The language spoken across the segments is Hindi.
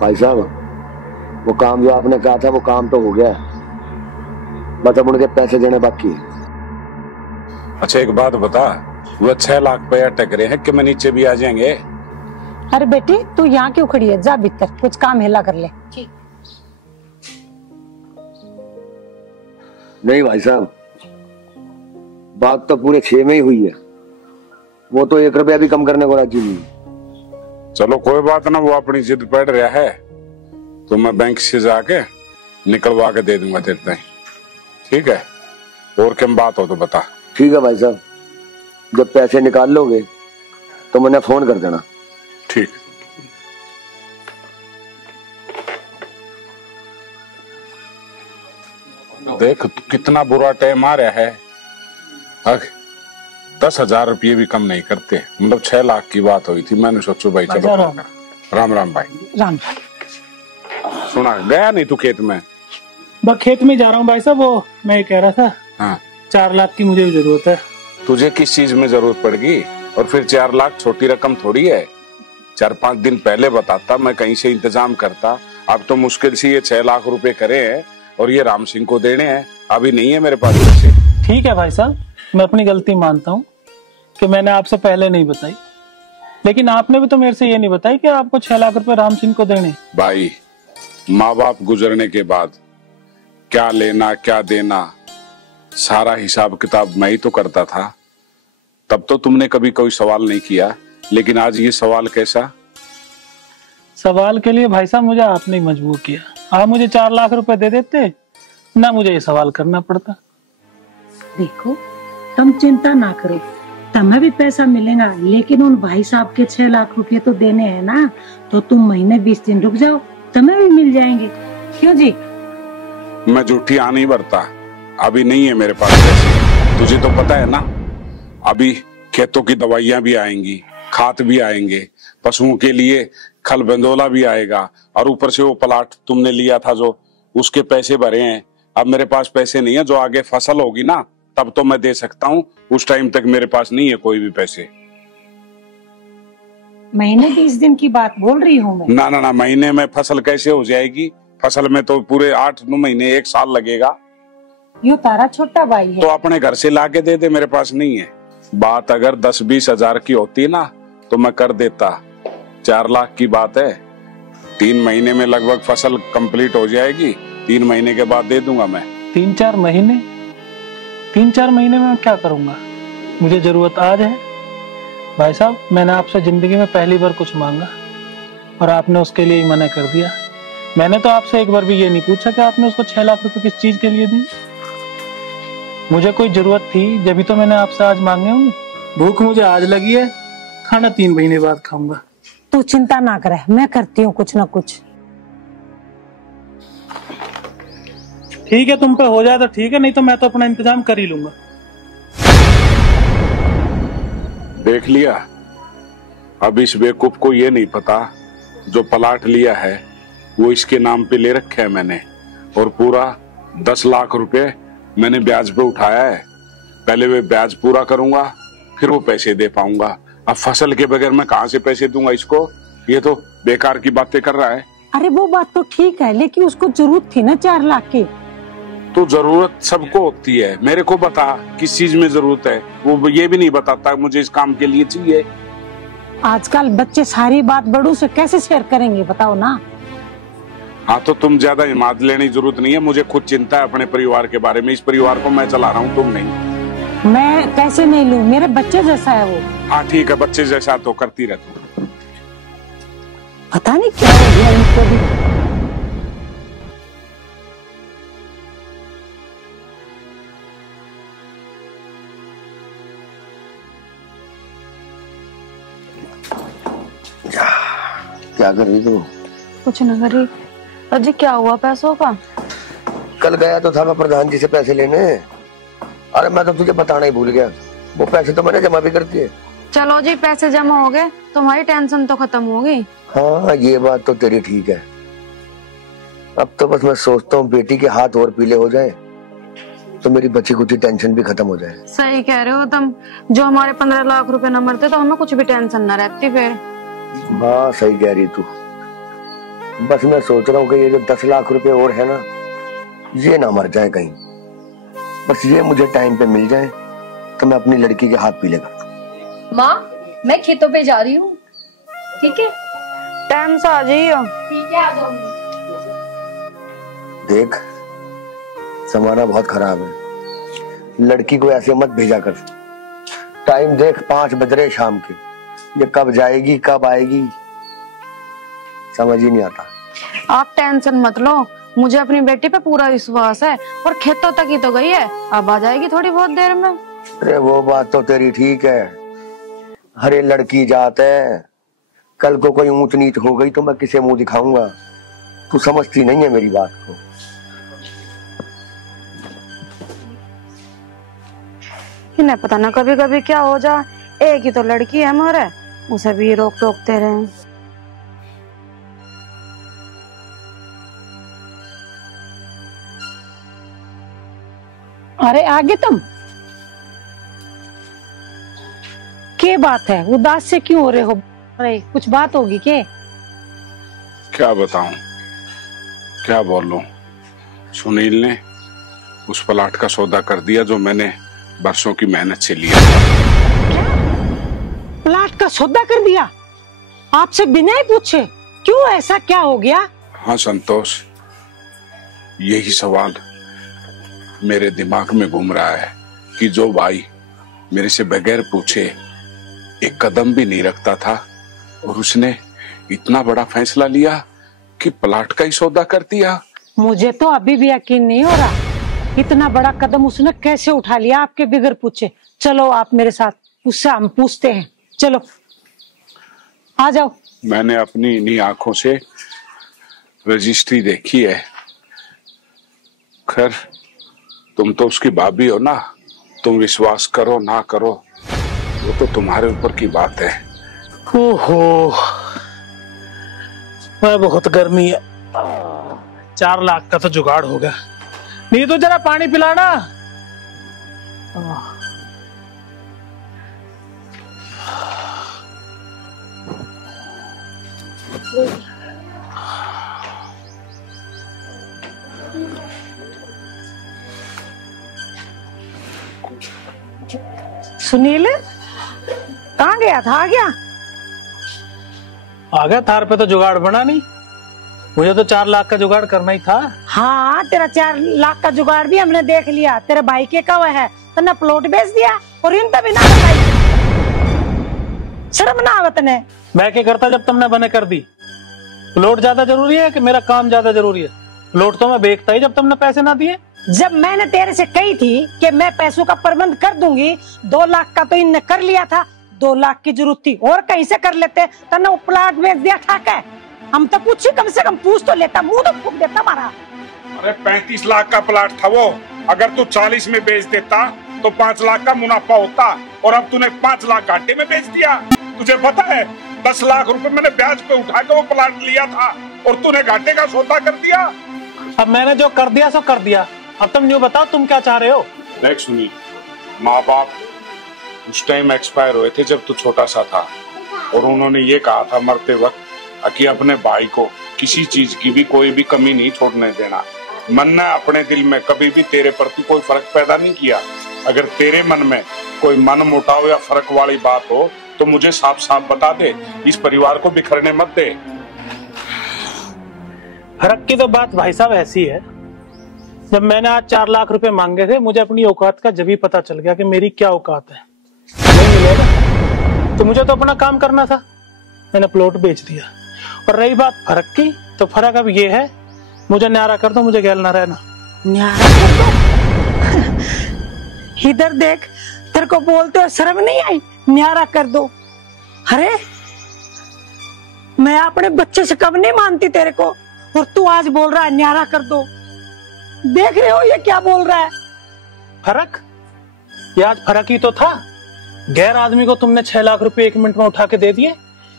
भाई साहब, वो काम जो आपने कहा था वो काम तो हो गया है, बस अब उनके पैसे देने बाकी है। अच्छा एक बात बता, वो 6 लाख रुपया टकरे हैं कि मैं नीचे भी आ जाएंगे? अरे बेटी तू यहाँ क्यों खड़ी है, जा भीतर कुछ काम हिला कर ले। नहीं भाई साहब, बात तो पूरे 6 में ही हुई है, वो तो 1 रुपया भी कम करने को राजी नहीं। चलो कोई बात ना, वो अपनी जिद पड़ रहा है तो मैं बैंक से जाके निकलवा के दे दूंगा तेरे ताई, ठीक है? और क्या बात हो तो बता। ठीक है भाई साहब, जब पैसे निकाल लोगे तो मैंने फोन कर देना। ठीक। देख कितना बुरा टाइम आ रहा है, 10,000 रुपये भी कम नहीं करते, मतलब 6 लाख की बात हुई थी। मैंने सोचो भाई चलो राम राम भाई। राम। सुना गया नहीं तू खेत में? बस खेत में जा रहा हूँ भाई साहब, वो मैं कह रहा था हाँ 4 लाख की मुझे भी जरूरत है। तुझे किस चीज में जरूरत पड़ेगी? और फिर 4 लाख छोटी रकम थोड़ी है, 4-5 दिन पहले बताता मैं कहीं से इंतजाम करता। अब तो मुश्किल से ये 6 लाख रुपए करे हैं और ये राम सिंह को देने हैं, अभी नहीं है मेरे पास पैसे। ठीक है भाई साहब, मैं अपनी गलती मानता हूँ कि मैंने आपसे पहले नहीं बताई, लेकिन आपने भी तो मेरे से ये नहीं बताई कि आपको 6 लाख रुपए राम सिंह को देने। भाई माँ बाप गुजरने के बाद क्या लेना क्या देना सारा हिसाब किताब मैं ही तो करता था। तब तो तुमने कभी कोई सवाल नहीं किया, लेकिन आज ये सवाल कैसा? सवाल के लिए भाई साहब मुझे आपने ही मजबूर किया। आप मुझे 4 लाख रुपए दे देते ना, मुझे ये सवाल करना पड़ता। देखो तुम चिंता ना करो, तुम्हें भी पैसा मिलेगा, लेकिन उन भाई साहब के 6 लाख रुपए तो देने हैं ना, तो तुम महीने 20 दिन रुक जाओ, तुम्हें भी मिल जाएंगे। क्यों जी? मैं झूठी आ नहीं भरता, अभी नहीं है मेरे पास पैसे। तुझे तो पता है ना, अभी खेतों की दवाइयां भी आएंगी, खाद भी आएंगे, पशुओं के लिए खल बंदोला भी आएगा, और ऊपर से वो प्लाट तुमने लिया था जो उसके पैसे भरे हैं। अब मेरे पास पैसे नहीं है, जो आगे फसल होगी ना तब तो मैं दे सकता हूँ, उस टाइम तक मेरे पास नहीं है कोई भी पैसे। महीने 20 दिन की बात बोल रही हूँ मैं। ना ना ना, महीने में फसल कैसे हो जाएगी? फसल में तो पूरे 8-9 महीने 1 साल लगेगा। यो तारा छोटा भाई है तो अपने घर से लाके दे दे, मेरे पास नहीं है। बात अगर 10-20 हजार की होती ना तो मैं कर देता, 4 लाख की बात है। 3 महीने में लगभग फसल कंप्लीट हो जाएगी, 3 महीने के बाद दे दूंगा मैं। 3-4 महीने? 3-4 महीने में मैं क्या करूंगा? मुझे जरूरत आज है भाई साहब। मैंने आपसे जिंदगी में पहली बार कुछ मांगा और आपने उसके लिए ही मना कर दिया। मैंने तो आपसे एक बार भी ये नहीं पूछा कि आपने उसको 6 लाख रुपए किस चीज के लिए दी। मुझे कोई जरूरत थी जब तो मैंने आपसे आज मांगे होंगे। भूख मुझे आज लगी है, खाना 3 महीने बाद खाऊंगा। तू चिंता ना करे, मैं करती हूँ कुछ ना कुछ। ठीक है, तुम पे हो जाए तो ठीक है, नहीं तो मैं तो अपना इंतजाम कर ही लूंगा। देख लिया, अब इस बेवकूफ को ये नहीं पता जो प्लाट लिया है वो इसके नाम पे ले रखे है मैंने, और पूरा 10 लाख रुपए मैंने ब्याज पे उठाया है। पहले वे ब्याज पूरा करूंगा फिर वो पैसे दे पाऊंगा। अब फसल के बगैर मैं कहां से पैसे दूंगा इसको? ये तो बेकार की बातें कर रहा है। अरे वो बात तो ठीक है, लेकिन उसको जरूरत थी ना 4 लाख की। तो जरूरत सबको होती है, मेरे को बता किस चीज में जरूरत है। वो ये भी नहीं बताता मुझे इस काम के लिए चाहिए। आजकल बच्चे सारी बात बड़ों से कैसे शेयर करेंगे बताओ ना। हाँ तो तुम ज्यादा हिम्मत लेने की जरूरत नहीं है, मुझे खुद चिंता है अपने परिवार के बारे में। इस परिवार को मैं चला रहा हूँ, तुम नहीं। मैं कैसे नहीं लूं, मेरे बच्चे जैसा है वो। हाँ ठीक है, बच्चे जैसा तो करती रह तू। पता नहीं क्या हो गया इनको भी। क्या कर रही तू? कुछ न करी। अजी क्या हुआ पैसों का? कल गया तो था मैं प्रधान जी से पैसे लेने। अरे मैं तो तुझे बताना ही भूल गया, वो पैसे तो मैंने जमा भी कर दिए। चलो जी, पैसे जमा हो गए, तुम्हारी टेंशन तो खत्म हो गई। हाँ ये बात तो तेरी ठीक है। अब तो बस मैं सोचता हूँ बेटी के हाथ और पीले हो जाए तो मेरी बची कुछ टेंशन भी खत्म हो जाए। सही कह रहे हो तुम, जो हमारे 15 लाख रुपए न मरते तो हमें कुछ भी टेंशन न रहती फिर। हाँ सही कह रही तू। बस मैं सोच रहा हूँ कि ये जो 10 लाख रुपए और है ना, ये ना मर जाए कहीं। बस ये मुझे टाइम पे मिल जाए तो मैं अपनी लड़की के हाथ पीले कर दूं। माँ, मैं खेतों पे जा रही हूँ, ठीक है? टाइम से आ जाइयो। ठीक है, आ जाऊंगी। देख, जमाना बहुत खराब है, लड़की को ऐसे मत भेजा कर। टाइम देख, 5 बज रहे शाम के, ये कब जाएगी कब आएगी समझ ही नहीं आता। आप टेंशन मत लो, मुझे अपनी बेटी पे पूरा विश्वास है। और खेतों तक ही तो गई है, अब आ जाएगी थोड़ी बहुत देर में। अरे वो बात तो तेरी ठीक है, हरे लड़की जात है, कल को कोई ऊंच नीच हो गई तो मैं किसे मुंह दिखाऊंगा। तू समझती नहीं है मेरी बात को। इन्हें पता ना कभी कभी क्या हो जा। एक ही तो लड़की है हमारे, उसे भी रोक टोकते रहे। अरे आगे तुम क्या बात है, उदास से क्यों हो रहे हो? अरे कुछ बात होगी के? क्या बताऊं, क्या बोलूं। सुनील ने उस प्लाट का सौदा कर दिया जो मैंने बरसों की मेहनत से लिया था। प्लाट का सौदा कर दिया आपसे बिना ही पूछे? क्यों, ऐसा क्या हो गया? हाँ संतोष, यही सवाल मेरे दिमाग में घूम रहा है कि जो भाई मेरे से बगैर पूछे एक कदम भी नहीं रखता था और उसने इतना बड़ा फैसला लिया कि प्लाट का ही सौदा कर दिया। मुझे तो अभी भी यकीन नहीं हो रहा, इतना बड़ा कदम उसने कैसे उठा लिया आपके बगैर पूछे। चलो आप मेरे साथ, उससे हम पूछते हैं, चलो आ जाओ। मैंने अपनी इन्हीं आंखों से रजिस्ट्री देखी है। खैर तुम तो उसकी भाभी हो ना, तुम विश्वास करो ना करो वो तो तुम्हारे ऊपर की बात है। ओहो, बहुत गर्मी है। 4 लाख का तो जुगाड़ होगा। नहीं तो जरा पानी पिलाना। सुनील कहाँ गया था? आ गया थार पे तो जुगाड़ बना नहीं। मुझे तो 4 लाख का जुगाड़ करना ही था। हाँ, तेरा 4 लाख का जुगाड़ भी हमने देख लिया। तेरे भाई के का है तो ना प्लॉट बेच दिया और इन तभी ना बताई। शर्म ना आवत ने। मैं क्या करता जब तुमने बने कर दी? प्लॉट ज्यादा जरूरी है कि मेरा काम ज्यादा जरूरी है? प्लॉट तो मैं बेचता ही जब तुमने पैसे ना दिए। जब मैंने तेरे से कही थी कि मैं पैसों का प्रबंध कर दूंगी, 2 लाख का तो इनने कर लिया था। 2 लाख की जरूरत थी और कहीं से कर लेते तो ना वो प्लाट बेच दिया ठाक है। हम तो कुछ ही कम से कम पूछ तो लेता, मुंह तो फूक देता हमारा। अरे 35 लाख का प्लाट था वो, अगर तू 40 में बेच देता तो 5 लाख का मुनाफा होता और अब तूने 5 लाख घाटे में बेच दिया। तुझे पता है 10 लाख रुपए मैंने ब्याज पे उठा के वो प्लाट लिया था और तूने घाटे का सौदा कर दिया। अब मैंने जो कर दिया सो कर दिया, अब तुम यूँ बताओ तुम क्या चाह रहे हो? देख सुनील, माँ बाप उस टाइम एक्सपायर हुए थे जब तू छोटा सा था और उन्होंने ये कहा था मरते वक्त कि अपने भाई को किसी चीज की भी कोई भी कमी नहीं छोड़ने देना। मन ने अपने दिल में कभी भी तेरे प्रति कोई फर्क पैदा नहीं किया। अगर तेरे मन में कोई मन मुटाव या फर्क वाली बात हो तो मुझे साफ साफ बता दे, इस परिवार को बिखरने मत दे। फर्क की तो बात भाई साहब ऐसी है, जब मैंने आज 4 लाख रुपए मांगे थे मुझे अपनी औकात का जब ही पता चल गया कि मेरी क्या औकात है। नहीं मिलेगा तो मुझे तो अपना काम करना था, मैंने प्लॉट बेच दिया। और रही बात फर्क की, तो फर्क अब ये है, मुझे न्यारा कर दो, मुझे गैल ना रहना। न्यारा कर दो? इधर देख, तेरे को बोलते हो शर्म नहीं आई? न्यारा कर दो? अरे मैं अपने बच्चे से कब नहीं मानती तेरे को, और तू आज बोल रहा है न्यारा कर दो। देख रहे हो ये क्या बोल रहा है? फर्क? ये आज फर्क ही तो था। गैर आदमी को तुमने 6 लाख रुपए 1 मिनट में उठा के दे दिए।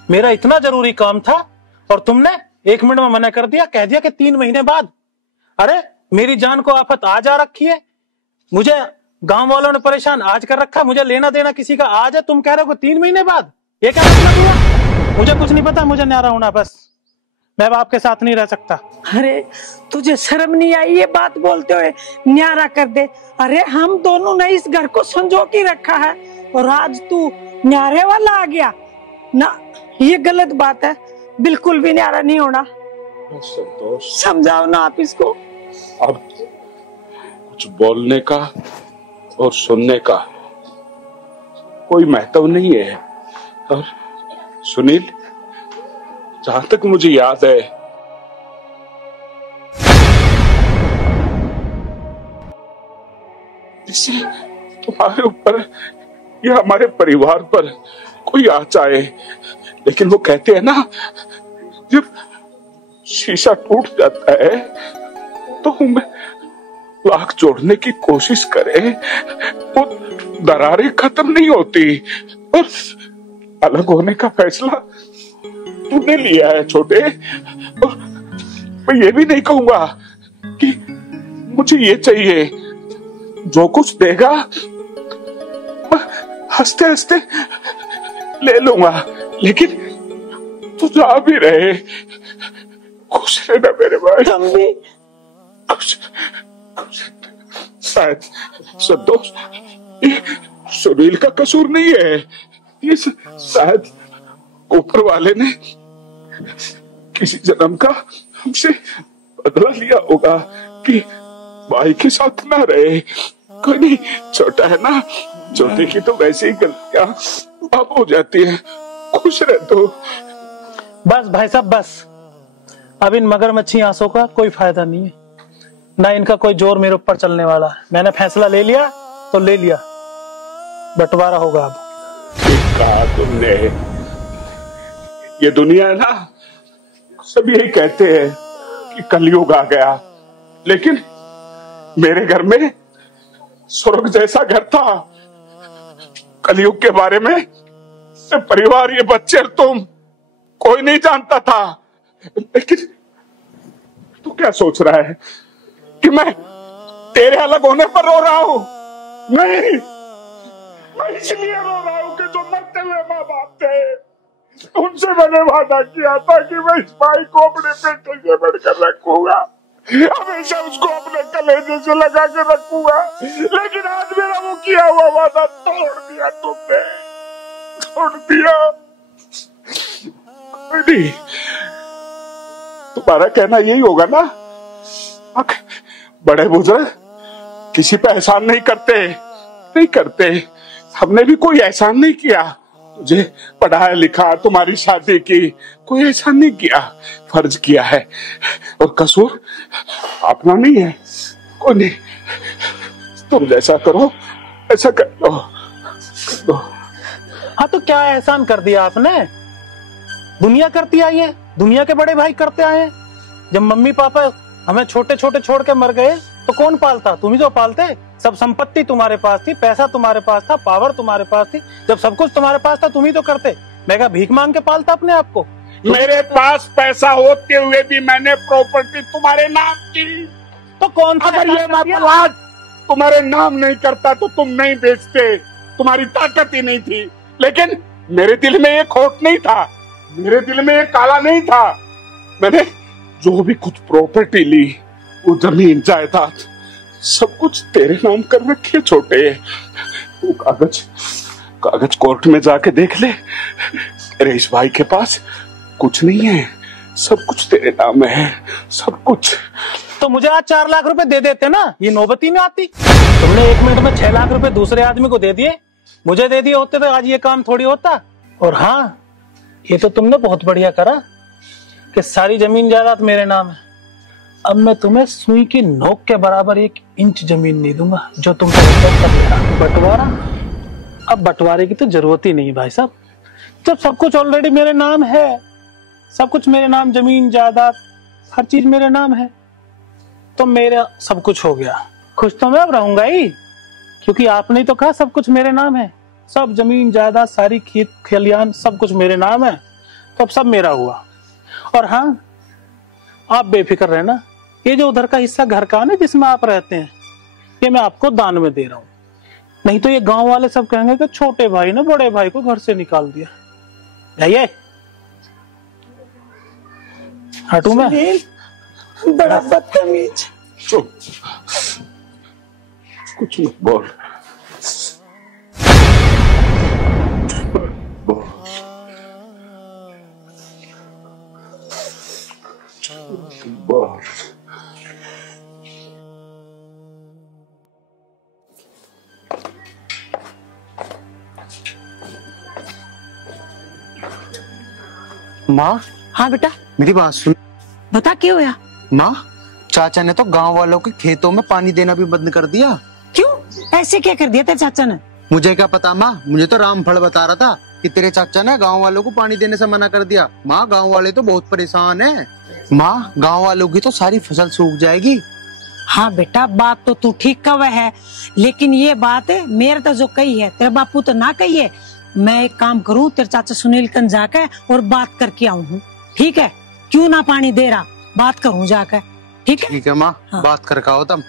मेरा इतना जरूरी काम था और तुमने 1 मिनट में मना कर दिया, कह दिया कि 3 महीने बाद। अरे मेरी जान को आफत आज आ रखी है, मुझे गांव वालों ने परेशान आज कर रखा, मुझे लेना देना किसी का आज है, तुम कह रहे हो 3 महीने बाद। ये क्या मतलब हुआ? मुझे कुछ नहीं पता, मुझे न्यारा होना बस। मैं अब आपके साथ नहीं रह सकता। अरे तुझे शर्म नहीं आई ये बात बोलते हुए? न्यारा कर दे। अरे हम दोनों ने इस घर को संजो के रखा है और आज तू न्यारे वाला आ गया ना, ये गलत बात है। बिल्कुल भी न्यारा नहीं होना। संतोष, समझाओ ना आप इसको। अब कुछ बोलने का और सुनने का कोई महत्व नहीं है। और सुनील, जहां तक मुझे याद है, इसे तुम्हारे ऊपर या हमारे परिवार पर कोई आ जाए, लेकिन वो कहते हैं ना, जब शीशा टूट जाता है तो हमें लाख जोड़ने की कोशिश करे, वो दरारें खत्म नहीं होती। और अलग होने का फैसला तूने लिया है छोटे। और मैं ये भी नहीं कहूंगा कि मुझे ये चाहिए, जो कुछ देगा मैं हंसते हंसते ले लूंगा, लेकिन तू जा भी रहे, खुश रहना मेरे भाई। शायद संतोष, ये सुनील का कसूर नहीं है, ये शायद ऊपर वाले ने किसी जन्म का हमसे बदला लिया होगा कि भाई के साथ ना रहे। कोई नहीं, छोटा है ना, छोटे की तो वैसे ही गलतियां अब हो जाती है। खुश रह तो। बस भाई साहब बस, अब इन मगरमच्छी आंसू का कोई फायदा नहीं है, ना इनका कोई जोर मेरे ऊपर चलने वाला है। मैंने फैसला ले लिया तो ले लिया, बंटवारा होगा अब। ठीक कहा तुमने। ये दुनिया है ना, सब यही कहते हैं कि कलयुग आ गया, लेकिन मेरे घर में स्वर्ग जैसा घर था। कलयुग के बारे में सिर्फ परिवार, ये बच्चे और तुम, कोई नहीं जानता था। लेकिन तू क्या सोच रहा है कि मैं तेरे अलग होने पर रो रहा हूं? नहीं, मैं इसलिए रो रहा हूं कि जो मरते हुए माँ बाप थे, उनसे मैंने वादा किया था कि मैं इस भाई को अपने पेटे से बढ़कर रखूंगा, हमेशा उसको अपने कलेजे से लगा के रखूंगा। लेकिन आज मेरा वो किया हुआ वादा तोड़ दिया तुमने, तोड़ दिया। नहीं, तुम्हारा कहना यही होगा ना, बड़े बुजुर्ग किसी पे एहसान नहीं करते, नहीं करते। हमने भी कोई एहसान नहीं किया, तुझे पढ़ाया लिखा, तुम्हारी शादी की, कोई एहसान नहीं किया, फर्ज किया है। और कसूर अपना नहीं है, कोई नहीं। तुम जैसा करो ऐसा कर लो। हाँ तो क्या एहसान कर दिया आपने? दुनिया करती आई है, दुनिया के बड़े भाई करते आए हैं। जब मम्मी पापा हमें छोटे छोटे छोड़ के मर गए तो कौन पालता? तुम ही तो पालते। सब संपत्ति तुम्हारे पास थी, पैसा तुम्हारे पास था, पावर तुम्हारे पास थी, जब सब कुछ तुम्हारे पास था तुम ही तो करते। मैं क्या भीख मांग के पालता अपने आप को? मेरे पास पैसा होते हुए भी मैंने प्रॉपर्टी तुम्हारे नाम की। तो कौन सा? अगर ये मैं प्लाट तुम्हारे नाम नहीं करता तो तुम नहीं बेचते, तुम्हारी ताकत ही नहीं थी। लेकिन मेरे दिल में ये खोट नहीं था, मेरे दिल में ये काला नहीं था। मैंने जो भी कुछ प्रॉपर्टी ली, वो जमीन जायदाद सब कुछ तेरे नाम कर रखे छोटे। वो कागज कोर्ट में जाके देख ले, तेरे इस भाई के पास कुछ नहीं है, सब कुछ तेरे नाम है, सब कुछ। तो मुझे आज 4 लाख रुपए दे देते ना, ये नौबती में आती। तुमने 1 मिनट में 6 लाख रुपए दूसरे आदमी को दे दिए, मुझे दे दिए होते तो आज ये काम थोड़ी होता। और हाँ, ये तो तुमने बहुत बढ़िया करा कि सारी जमीन जायदाद मेरे नाम है। अब मैं तुम्हें सुई की नोक के बराबर 1 इंच जमीन नहीं दूंगा, जो तुम कर लेना। बंटवारा? अब बंटवारे की तो जरूरत ही नहीं भाई साहब, जब सब कुछ ऑलरेडी मेरे नाम है, सब कुछ मेरे नाम, जमीन जायदाद हर चीज मेरे नाम है, तो मेरा सब कुछ हो गया। खुश तो मैं अब रहूंगा ही, क्योंकि आपने तो कहा सब कुछ मेरे नाम है, सब जमीन जायदाद सारी खेत खलियान सब कुछ मेरे नाम है, तो अब सब मेरा हुआ। और हाँ, आप बेफिक्र रहना, ये जो उधर का हिस्सा घर का ना जिसमें आप रहते हैं, ये मैं आपको दान में दे रहा हूँ। नहीं तो ये गांव वाले सब कहेंगे कि छोटे भाई ने बड़े भाई को घर से निकाल दिया। भैया हटू मैं? बड़ा बदतमीज। चुप, कुछ मत बोल। बोल। माँ, हाँ बेटा, मेरी बात सुन। बता क्या होया? माँ, चाचा ने तो गांव वालों के खेतों में पानी देना भी बंद कर दिया। क्यों? ऐसे क्या कर दिया तेरे चाचा ने? मुझे क्या पता माँ, मुझे तो रामफल बता रहा था कि तेरे चाचा ने गांव वालों को पानी देने से मना कर दिया। माँ, गांव वाले तो बहुत परेशान हैं। माँ, गांव वालों की तो सारी फसल सूख जाएगी। हाँ बेटा, बात तो तू ठीक कह है, लेकिन ये बात है मेरे तो जो कही है तेरे बापू तो ना कही है। मैं एक काम करूँ, तेरे चाचा सुनील कन जाकर और बात करके आऊँ हूँ, ठीक है? क्यों ना पानी दे रहा, बात करूँ जाकर, ठीक है? ठीक है माँ, हाँ। बात करके आओ तुम।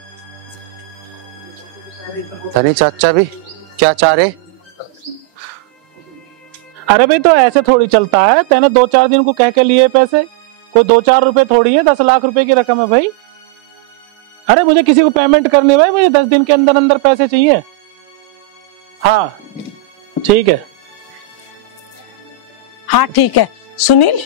धनी चाचा भी क्या चाह रहे? अरे भाई, तो ऐसे थोड़ी चलता है। तेने 2-4 दिन को कह के लिए पैसे, कोई 2-4 रुपए थोड़ी है, 10 लाख रुपए की रकम है भाई। अरे मुझे किसी को पेमेंट करनी है भाई, मुझे 10 दिन के अंदर अंदर पैसे चाहिए। हाँ ठीक है। हाँ ठीक है। सुनील,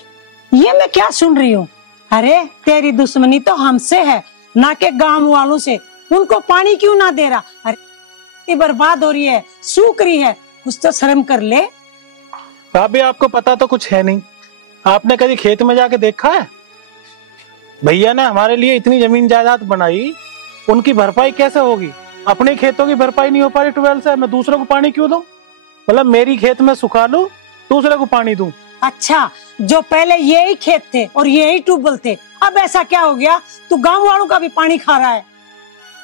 ये मैं क्या सुन रही हूँ? अरे तेरी दुश्मनी तो हमसे है, ना के गांव वालों से। उनको पानी क्यों ना दे रहा? अरे बर्बाद हो रही है, सूख रही है, कुछ तो शर्म कर ले। भाभी, आपको पता तो कुछ है नहीं। आपने कभी खेत में जाके देखा है? भैया ने हमारे लिए इतनी जमीन जायदाद बनाई, उनकी भरपाई कैसे होगी? अपने खेतों की भरपाई नहीं हो पा रही ट्यूबवेल से, मैं दूसरों को पानी क्यों दूं? मतलब मेरी खेत में सुखा लूं, दूसरे को पानी दूं? अच्छा, जो पहले यही खेत थे और यही ट्यूबवेल थे, अब ऐसा क्या हो गया तू गांव वालों का भी पानी खा रहा है?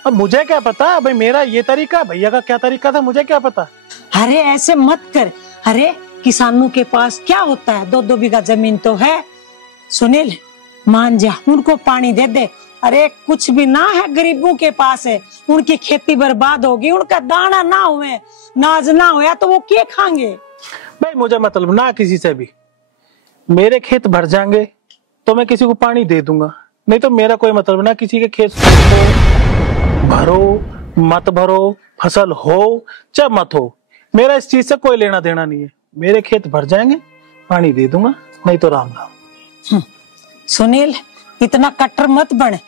अब मुझे क्या पता भाई, मेरा ये तरीका, भैया का क्या तरीका था, मुझे क्या पता। अरे ऐसे मत कर। अरे किसानों के पास क्या होता है, 2-2 बीघा जमीन तो है। सुनील, मान जा, उनको पानी दे दे। अरे कुछ भी ना है, गरीबों के पास है, उनकी खेती बर्बाद होगी, उनका दाना ना हुए, नाज ना होया तो वो क्या खाएंगे? भाई मुझे मतलब ना किसी से भी। मेरे खेत भर जाएंगे तो मैं किसी को पानी दे दूंगा, नहीं तो मेरा कोई मतलब ना किसी के खेत भरो मत भरो, फसल हो चाहे मत हो, मेरा इस चीज से कोई लेना देना नहीं है। मेरे खेत भर जाएंगे, पानी दे दूंगा, नहीं तो राम राम। सुनील, इतना कट्टर मत बन।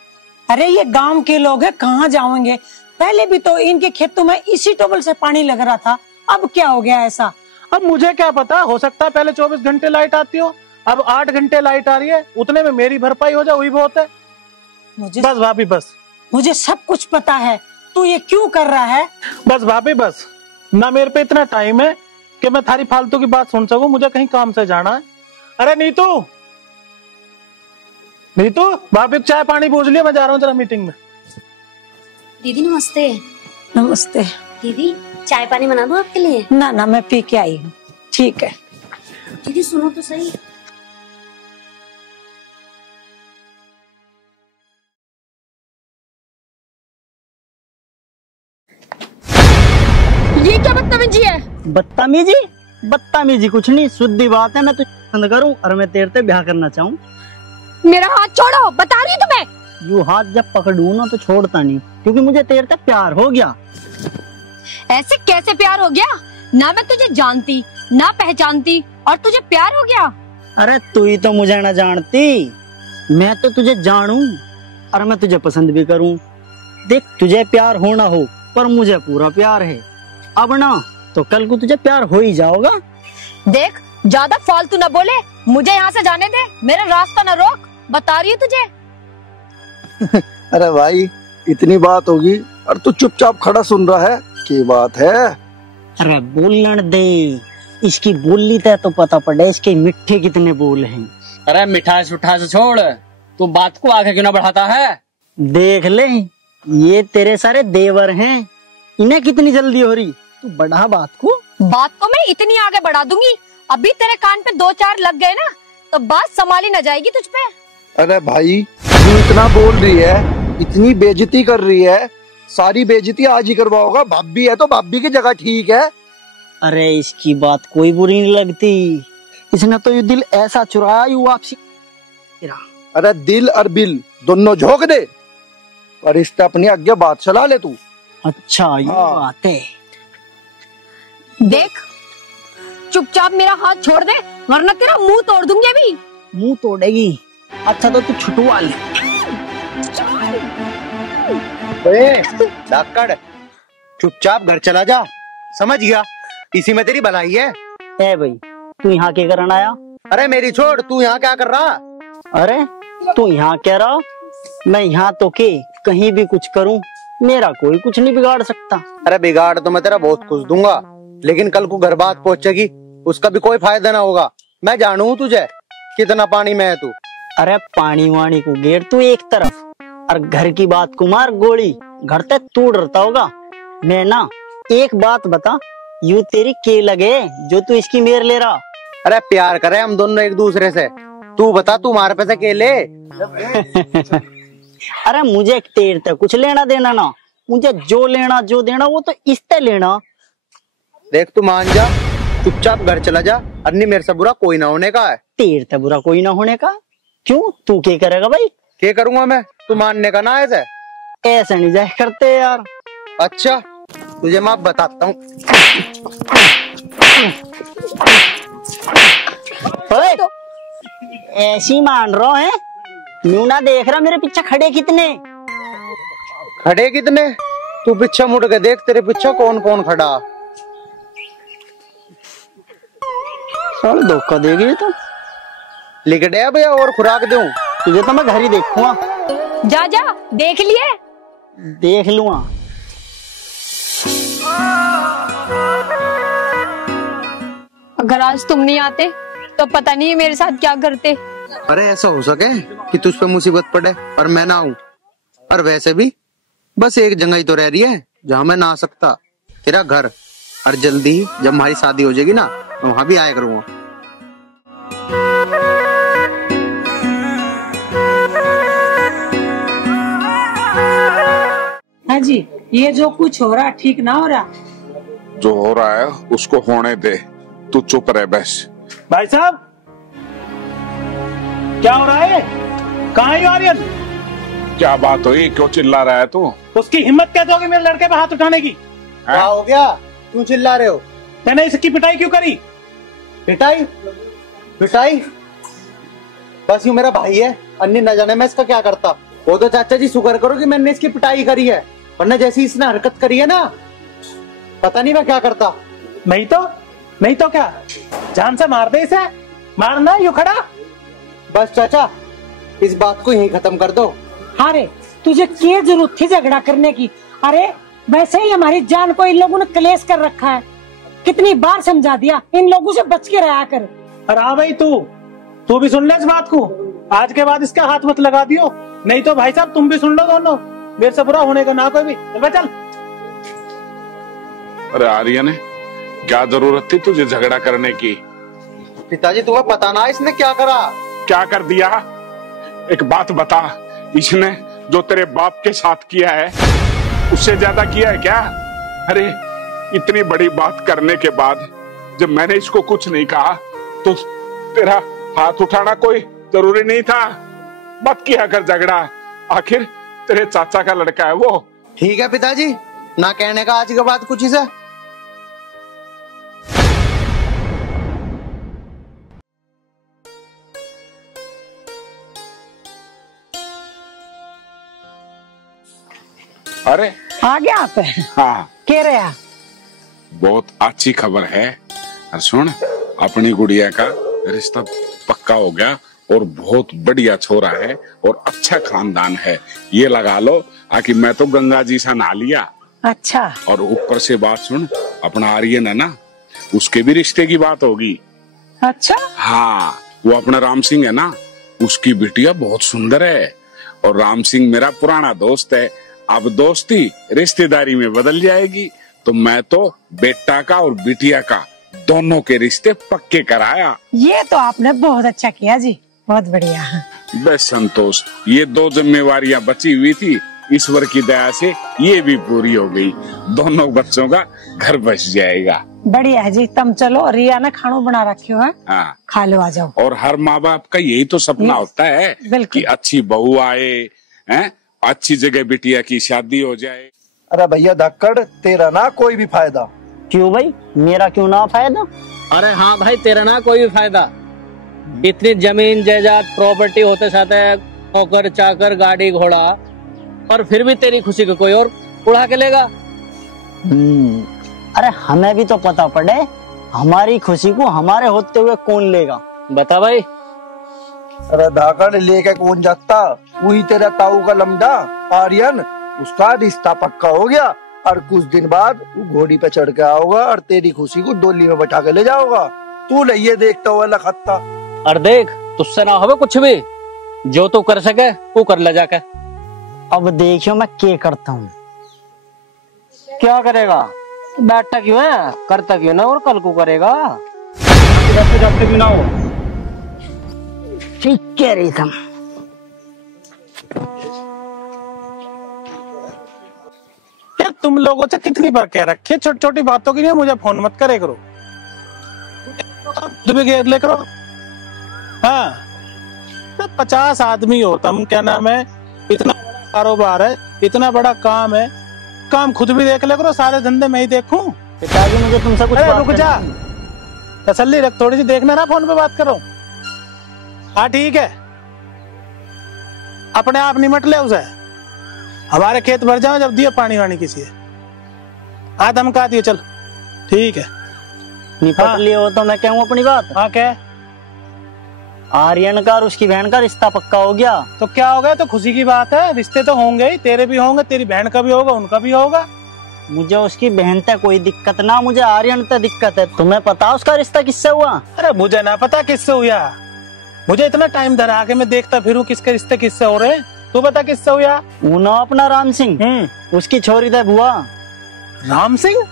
अरे ये गांव के लोग हैं, कहाँ जाएंगे? पहले भी तो इनके खेतों में इसी ट्यूबवेल से पानी लग रहा था, अब क्या हो गया ऐसा? अब मुझे क्या पता, हो सकता है पहले 24 घंटे लाइट आती हो, अब 8 घंटे लाइट आ रही है, उतने में मेरी भरपाई हो जाए, वही बहुत है। बस भाभी बस, मुझे सब कुछ पता है, तू ये क्यों कर रहा है? बस भाभी बस, ना मेरे पे इतना टाइम है कि मैं थारी फालतू की बात सुन सकूं, मुझे कहीं काम से जाना है। अरे नीतू, नीतू, भाभी चाय पानी पूछ लिया, मैं जा रहा हूँ जरा मीटिंग में। दीदी नमस्ते। नमस्ते। दीदी चाय पानी बना दूं आपके लिए? ना ना, मैं पी के आई हूँ। ठीक है। दीदी सुनो तो सही। ये क्या बदतमीजी है? बदतमीजी? बदतमीजी कुछ नहीं, शुद्ध बात है। मैं तुझे पसंद करूं और मैं तेरे से ब्याह करना चाहूं। मेरा हाथ छोड़ो, बता रही हूँ तुम्हें। यूं हाथ जब पकड़ूं ना तो छोड़ता नहीं, क्योंकि मुझे तेरे से प्यार हो गया। ऐसे कैसे प्यार हो गया? ना मैं तुझे जानती ना पहचानती और तुझे प्यार हो गया? अरे तू ही तो मुझे न जानती, मैं तो तुझे जानू और मैं तुझे पसंद भी करूं। देख, तुझे प्यार हो ना हो पर मुझे पूरा प्यार है। अब ना तो कल को तुझे प्यार हो ही जाओगा। देख, ज्यादा फालतू न बोले, मुझे यहाँ से जाने दे, मेरा रास्ता न रोक, बता रही हूँ तुझे। अरे भाई, इतनी बात होगी और तू चुपचाप खड़ा सुन रहा है, क्या बात है? अरे बोलन दे, इसकी बोली तो पता पड़े इसके मिठ्ठे कितने बोल हैं। अरे मिठास उठास छोड़, तू बात को आगे क्यों ना बढ़ाता है? देख ले, ये तेरे सारे देवर हैं, इन्हें कितनी जल्दी हो रही, तू बढ़ा बात को। बात को मैं इतनी आगे बढ़ा दूंगी, अभी तेरे कान पे 2-4 लग गए ना तो बात संभाली न जाएगी तुझ पे। अरे भाई, तू इतना बोल रही है, इतनी बेइज्जती कर रही है, सारी बेइज्जती आज ही करवाओगा। भाभी है तो भाभी की जगह ठीक है। अरे इसकी बात कोई बुरी नहीं लगती, इसने तो ये दिल ऐसा चुराया यू आपसी। अरे दिल और बिल दोनों झोंक दे और रिश्ता अपनी आगे बात चला ले तू। अच्छा ये बात है। देख चुपचाप मेरा हाथ छोड़ दे वरना तेरा मुंह तोड़ दूंगी अभी। मुंह तोड़ेगी? अच्छा तो तू छुटवा ले। डाकड़ चुपचाप घर चला जा, समझ गया? इसी में तेरी भलाई है। ए भाई तू यहाँ क्या करना आया? अरे मेरी छोड़, तू यहाँ क्या कर रहा? अरे तू यहाँ क्या रहा? मैं यहाँ तो के कहीं भी कुछ करूं मेरा कोई कुछ नहीं बिगाड़ सकता। अरे बिगाड़ तो मैं तेरा बहुत कुछ दूंगा, लेकिन कल को घर बात पहुंचेगी उसका भी कोई फायदा ना होगा। मैं जानू तुझे कितना पानी में है तू। अरे पानी वाणी को गेर तू एक तरफ और घर की बात को मार गोली। घर तक तू डरता होगा। मैं ना एक बात बता, यू तेरी के लगे जो तू इसकी मेर ले रहा? अरे प्यार करे हम दोनों एक दूसरे से। तू बता तू हमारे पैसे के ले। अरे मुझे तेरे तक कुछ लेना देना ना, मुझे जो लेना जो देना वो तो इससे लेना। देख तू मान जा, चुपचाप घर चला जा, अन्नी मेरे से बुरा कोई ना होने का है। तेरे से बुरा कोई ना होने का? क्यों, तू क्या करेगा भाई? क्या करूंगा मैं? तू मानने का ना ऐसे ऐसा नहीं जाए करते यार। अच्छा तुझे मैं बताता हूँ। तो ऐसी मान रहा है? न्यू ना देख रहा मेरे पीछे खड़े कितने? खड़े कितने? तू पीछे मुड़ के देख, तेरे पीछे कौन कौन खड़ा। साले धोखा देगी तो लिख दे भैया और खुराक दूं तुझे तो मैं घर ही देखूंगा। जा जा देख लिए? देख लूंगा। अगर आज तुम नहीं आते तो पता नहीं मेरे साथ क्या करते। अरे ऐसा हो सके कि तुझ पे मुसीबत पड़े और मैं ना आऊं। और वैसे भी बस एक जगह ही तो रह रही है जहां मैं ना आ सकता, तेरा घर। और जल्दी जब हमारी शादी हो जाएगी ना तो वहां भी आया करूंगा। हाँ जी, ये जो कुछ हो रहा ठीक ना हो रहा? जो हो रहा है उसको होने दे, तू चुप रह बस। भाई साहब क्या हो रहा है? कहाँ है आर्यन? क्या बात हुई, क्यों चिल्ला रहा है तू? उसकी हिम्मत कैसे होगी मेरे लड़के पे हाथ उठाने की? क्या हो गया, क्यों चिल्ला रहे हो? मैंने इसकी पिटाई क्यों करी? पिटाई? पिटाई? बस यूं मेरा भाई है, अन्य न जाने मैं इसका क्या करता। वो तो चाचा जी शुक्र करो कि मैंने इसकी पिटाई करी है, वरना जैसी इसने हरकत करी है ना पता नहीं मैं क्या करता। नहीं तो क्या, जान से मार दे इसे। मारना यूं खड़ा। बस चाचा इस बात को यहीं खत्म कर दो। अरे तुझे क्या जरूरत थी झगड़ा करने की? अरे वैसे ही हमारी जान को इन लोगों ने क्लेश कर रखा है। कितनी बार समझा दिया, इन लोगों से बच के रहा कर। अरे हाँ भाई तू भी सुन ले इस बात को। आज के बाद इसका हाथ मत लगा दियो, नहीं तो भाई साहब तुम भी सुन लो दोनों। मेरे से बुरा होने का ना कोई भी। चल। अरे आर्यन क्या जरूरत थी तुझे झगड़ा करने की? पिताजी तुम्हें पता ना इसने क्या करा? क्या कर दिया? एक बात बता, इसने जो तेरे बाप के साथ किया है उससे ज्यादा किया है क्या? अरे इतनी बड़ी बात करने के बाद जब मैंने इसको कुछ नहीं कहा तो तेरा हाथ उठाना कोई जरूरी नहीं था? मत किया कर झगड़ा, आखिर तेरे चाचा का लड़का है वो। ठीक है पिताजी, ना कहने का आज के बाद कुछ इसे। अरे आ गया आप? हाँ कह रहे हैं बहुत अच्छी खबर है। और सुन, अपनी गुड़िया का रिश्ता पक्का हो गया और बहुत बढ़िया छोरा है और अच्छा खानदान है। ये लगा लो आकि मैं तो गंगा जी से नहा लिया। अच्छा। और ऊपर से बात सुन, अपना आर्यन है ना, उसके भी रिश्ते की बात होगी। अच्छा? हाँ, वो अपना राम सिंह है ना, उसकी बिटिया बहुत सुंदर है और राम सिंह मेरा पुराना दोस्त है। अब दोस्ती रिश्तेदारी में बदल जाएगी। तो मैं तो बेटा का और बिटिया का दोनों के रिश्ते पक्के कराया। ये तो आपने बहुत अच्छा किया जी, बहुत बढ़िया। बस संतोष, ये दो जिम्मेवारियां बची हुई थी, ईश्वर की दया से ये भी पूरी हो गई। दोनों बच्चों का घर बस जाएगा। बढ़िया है जी। तुम चलो, रिया ने खानो बना रखे हो है, हाँ। खा लो, आ जाओ। और हर माँ बाप का यही तो सपना होता है कि अच्छी बहू आए, हैं, अच्छी जगह बिटिया की शादी हो जाए। अरे भैया धक्कड़, तेरा ना कोई भी फायदा। क्यों भाई, मेरा क्यों ना फायदा? अरे हाँ भाई, तेरा ना कोई भी फायदा। इतनी जमीन जायदाद प्रॉपर्टी होते साथ नौकर चाकर गाड़ी घोड़ा, और फिर भी तेरी खुशी को कोई और उड़ा के लेगा। अरे हमें भी तो पता पड़े, हमारी खुशी को हमारे होते हुए कौन लेगा? बता भाई। अरे धाकड़ लेके कौन जाता? वही तेरा ताऊ का लमडा आर्यन, उसका रिश्ता पक्का हो गया और कुछ दिन बाद वो घोड़ी पे चढ़ के आओगा और तेरी खुशी को डोली में बैठा के ले जाओगा। तू नहीं देखता हुआ लखत्ता। और देख, तुझसे ना हो कुछ भी, जो तू कर सके वो कर ले जाके। अब देखियो मैं क्या करता हूँ। क्या करेगा? बैठता क्यों है, करता क्यों ना, और कल को करेगा। जाते भी ना हो। ठीक कह रही तुम। यार तुम लोगों से कितनी बार कह रखे, छोटी छोटी बातों के लिए मुझे फोन मत करे करो। तुम्हें घेर ले करो। हाँ, 50 आदमी हो तुम, क्या नाम है, इतना बड़ा कारोबार है, इतना बड़ा काम है, काम खुद भी देख ले करो, सारे धंधे मैं ही देखूं। पिताजी मुझे तुमसे कुछ रुक जा, तसल्ली रख थोड़ी सी, देखना ना फोन पे बात करो। हाँ ठीक है, अपने आप निमट ले उसे। हमारे खेत भर जाओ जब दिए पानी वानी किसी है। हाँ धमका दियो, चल ठीक है। निपट लिए हो तो मैं कहूँ अपनी बात। हाँ क्या? आर्यन का और उसकी बहन का रिश्ता पक्का हो गया। तो क्या हो गया, तो खुशी की बात है। रिश्ते तो होंगे ही, तेरे भी होंगे, तेरी बहन का भी होगा, उनका भी होगा। मुझे उसकी बहन तक कोई दिक्कत ना, मुझे आर्यन तक दिक्कत है। तुम्हें पता उसका रिश्ता किससे हुआ? अरे मुझे ना पता किससे हुआ, मुझे इतना टाइम धरा के मैं देखता फिरूं किसके रिश्ते किससे हो रहे। तू बता किससे हुआ? वो ना अपना राम सिंह, उसकी छोरी था बुआ। राम सिंह?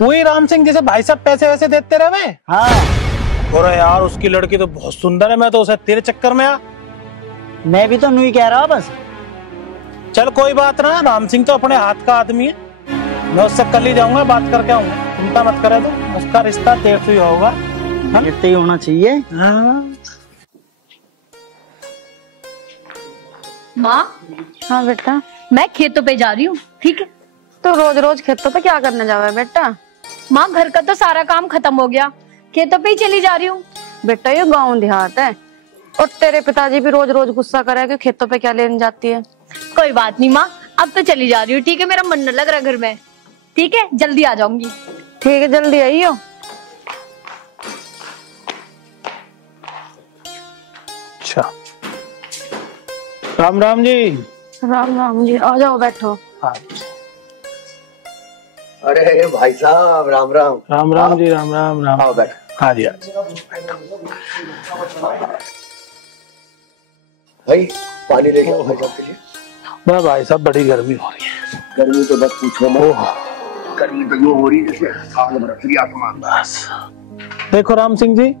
वही राम सिंह जैसे भाई साहब पैसे वैसे देते रहे? हाँ। अरे यार उसकी लड़की तो बहुत सुंदर है, मैं तो उसे तेरे चक्कर में आ। मैं भी तो नहीं कह रहा बस। चल कोई बात ना, राम सिंह तो अपने हाथ का आदमी है, मैं उससे कल ही जाऊंगा, बात करके आऊंगा, चिंता मत करे। तो उसका रिश्ता तेरे से ही होगा। इतना ही होना चाहिए। हाँ। माँ। हाँ बेटा, मैं खेतों पे जा रही हूँ, ठीक है? तो रोज रोज खेतों पे क्या करने जावे बेटा? माँ घर का तो सारा काम खत्म हो गया, खेतों पे ही चली जा रही हूँ। बेटा ये गांव देहात है, और तेरे पिताजी भी रोज रोज गुस्सा करे कि खेतों पे क्या लेने जाती है। कोई बात नहीं माँ, अब तो चली जा रही हूँ, ठीक है? मेरा मन न लग रहा घर में, ठीक है? जल्दी आ जाऊंगी। ठीक है, जल्दी आइयो। अच्छा, राम राम जी। राम राम जी, आ जाओ बैठो। अरे भाई साहब राम राम। राम राम जी, राम राम। राम आओ बैठ। हाँ जी। भाई पानी लेके आओ भाई साहब के लिए। बस भाई साहब बड़ी गर्मी हो रही है। गर्मी तो बस पूछो मत, गर्मी तो यूं हो रही है जैसे आग बरस रही आसमान। बस देखो राम सिंह जी,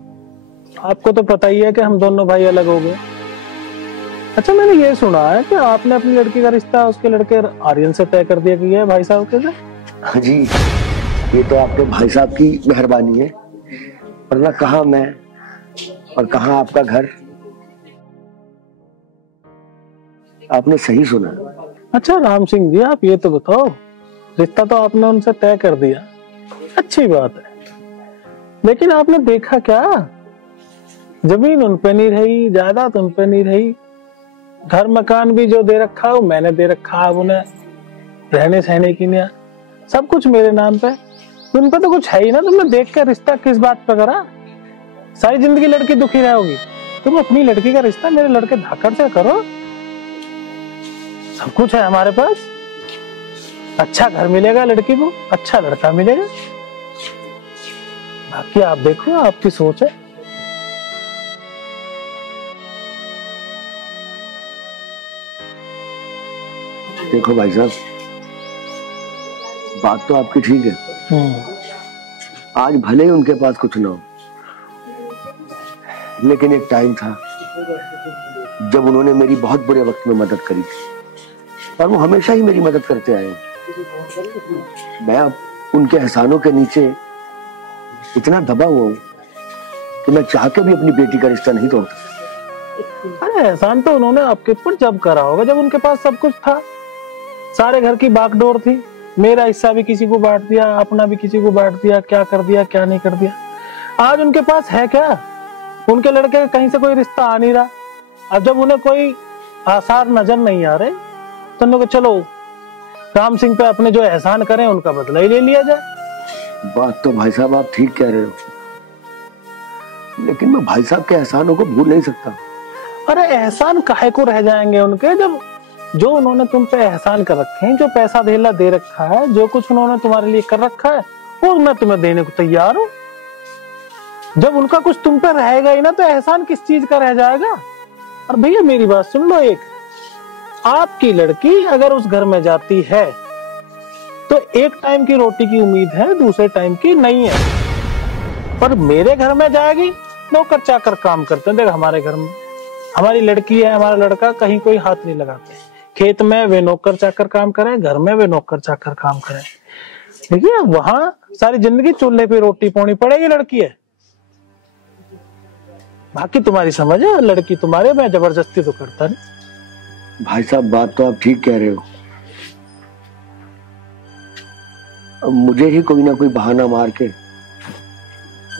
आपको तो पता ही है कि हम दोनों भाई अलग हो गए। अच्छा, मैंने ये सुना है कि आपने अपनी लड़की का रिश्ता उसके लड़के आर्यन से तय कर दिया कि भाई साहब के साथ। हाँ जी, ये तो आपके भाई साहब की मेहरबानी है, वरना कहाँ मैं और कहाँ आपका घर। आपने सही सुना। अच्छा राम सिंह जी, आप ये तो बताओ, रिश्ता तो आपने उनसे तय कर दिया, अच्छी बात है, लेकिन आपने देखा क्या, जमीन उन पे नहीं रही, जायदाद उन पे नहीं रही, घर मकान भी जो दे रखा है मैंने दे रखा है, उन्हें रहने सहने की नहीं, सब कुछ मेरे नाम पे, तुम पे तो कुछ है ही ना। तुमने देख कर रिश्ता किस बात पे करा? सारी जिंदगी लड़की दुखी रहोगी, तुम अपनी लड़की का रिश्ता मेरे लड़के धाकड़ से करो, सब कुछ है हमारे पास, अच्छा घर मिलेगा लड़की को, अच्छा लड़का मिलेगा, बाकी आप देखो, आपकी सोच है। देखो भाई साहब, बात तो आपकी ठीक है, आज भले ही उनके पास कुछ ना हो, लेकिन एक टाइम था जब उन्होंने मेरी बहुत बुरे वक्त में मदद करी थी, और वो हमेशा ही मेरी मदद करते आए। मैं अब उनके एहसानों के नीचे इतना दबा हुआ हूँ कि मैं चाह के भी अपनी बेटी का रिश्ता नहीं तोड़ता। अरे एहसान तो उन्होंने आपके ऊपर जब करा होगा जब उनके पास सब कुछ था, सारे घर की बागडोर थी, मेरा हिस्सा भी किसी को बांट दिया, अपना भी किसी को बांट दिया, क्या कर दिया क्या नहीं कर दिया। आज उनके पास है क्या? उनके लड़के का कहीं से कोई रिश्ता आ नहीं रहा। अब जब उन्हें कोई आसार नजर नहीं आ रहे तो उन्होंने कहा चलो राम सिंह पे अपने जो एहसान करें उनका बदला ही ले लिया जाए। बात तो भाई साहब आप ठीक कह रहे हो, लेकिन मैं भाई साहब के एहसानों को भूल नहीं सकता। अरे एहसान काहे को रह जाएंगे उनके, जब जो उन्होंने तुम पे एहसान कर रखे हैं, जो पैसा धेला दे रखा है, जो कुछ उन्होंने तुम्हारे लिए कर रखा है वो मैं तुम्हें देने को तैयार हूँ। जब उनका कुछ तुम पे रहेगा ही ना तो एहसान किस चीज का रह जाएगा। और भैया मेरी बात सुन लो, एक आपकी लड़की अगर उस घर में जाती है तो एक टाइम की रोटी की उम्मीद है, दूसरे टाइम की नहीं है। पर मेरे घर में जाएगी, नौकर चाकर काम करते हैं। देख हमारे घर में हमारी लड़की है, हमारा लड़का कहीं कोई हाथ नहीं लगाते। खेत में वे नौकर चाकर काम करें, घर में वे नौकर चाकर काम करें। देखिए वहां सारी जिंदगी चूल्हे पे रोटी पानी पड़ेगी लड़की है। बाकी तुम्हारी समझ है, लड़की तुम्हारे, मैं जबरदस्ती तो करता नहीं। भाई साहब बात तो आप ठीक कह रहे हो, अब मुझे ही कोई ना कोई बहाना मार के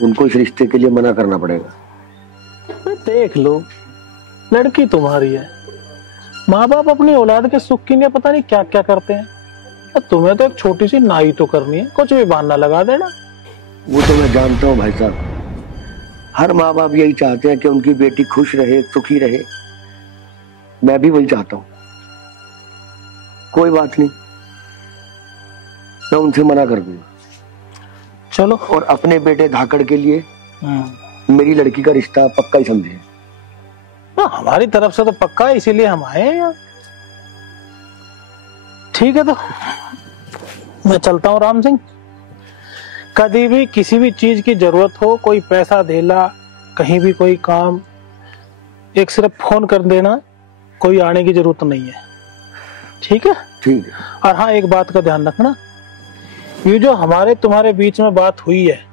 उनको इस रिश्ते के लिए मना करना पड़ेगा। देख लो लड़की तुम्हारी है, माँ बाप अपनी औलाद के सुख के लिए पता नहीं क्या क्या करते हैं। तुम्हें तो एक छोटी सी नाई तो करनी है, कुछ भी बहाना लगा देना। वो तो मैं जानता हूँ भाई साहब, हर माँ बाप यही चाहते हैं कि उनकी बेटी खुश रहे, सुखी रहे। मैं भी वही चाहता हूँ। कोई बात नहीं, मैं उनसे मना कर दूंगा। चलो, और अपने बेटे धाकड़ के लिए मेरी लड़की का रिश्ता पक्का ही समझिए। हमारी तरफ से तो पक्का है, इसीलिए हम आए हैं यहाँ। ठीक है तो मैं चलता हूँ राम सिंह। कभी भी किसी भी चीज की जरूरत हो, कोई पैसा धेला, कहीं भी कोई काम, एक सिर्फ फोन कर देना, कोई आने की जरूरत नहीं है। ठीक है? ठीक है। और हाँ एक बात का ध्यान रखना, ये जो हमारे तुम्हारे बीच में बात हुई है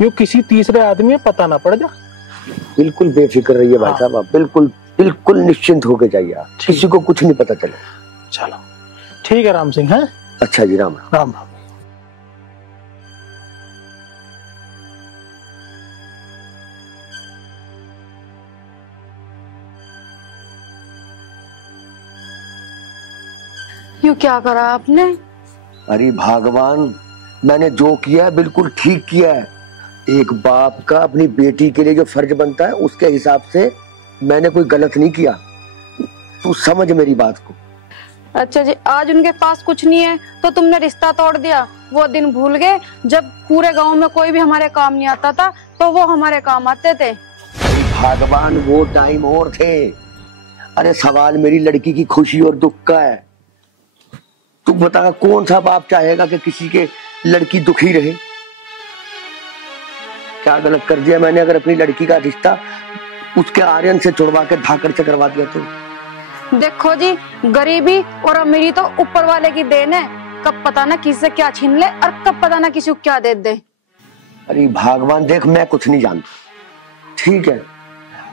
ये किसी तीसरे आदमी में पता ना पड़ जा। बिल्कुल बेफिक्र रहिए भाई साहब, आप बिल्कुल बिल्कुल निश्चिंत होके जाइए, आप किसी को कुछ नहीं पता चले। चलो ठीक है राम सिंह। है अच्छा जी, राम राम राम। यूं क्या करा आपने? अरे भगवान, मैंने जो किया है बिल्कुल ठीक किया है। एक बाप का अपनी बेटी के लिए जो फर्ज बनता है उसके हिसाब से मैंने कोई गलत नहीं किया। तू समझ मेरी बात को। अच्छा जी, आज उनके पास कुछ नहीं है तो तुमने रिश्ता तोड़ दिया। वो दिन भूल गए जब पूरे गांव में कोई भी हमारे काम नहीं आता था तो वो हमारे काम आते थे। भगवान वो टाइम और थे। अरे सवाल मेरी लड़की की खुशी और दुख का है। तू बता, कौन सा बाप चाहेगा कि किसी के लड़की दुखी रहे? क्या गलत कर दिया मैंने अगर अपनी लड़की का रिश्ता उसके आर्यन से छुड़वा के धाकड़ से करवा दिया तो? देखो जी, गरीबी और अमीरी तो ऊपर वाले की देन है। कब पता ना किससे क्या छीन ले और कब पता ना किसी को क्या दे दे। अरे भगवान देख, मैं कुछ नहीं जानता, ठीक है?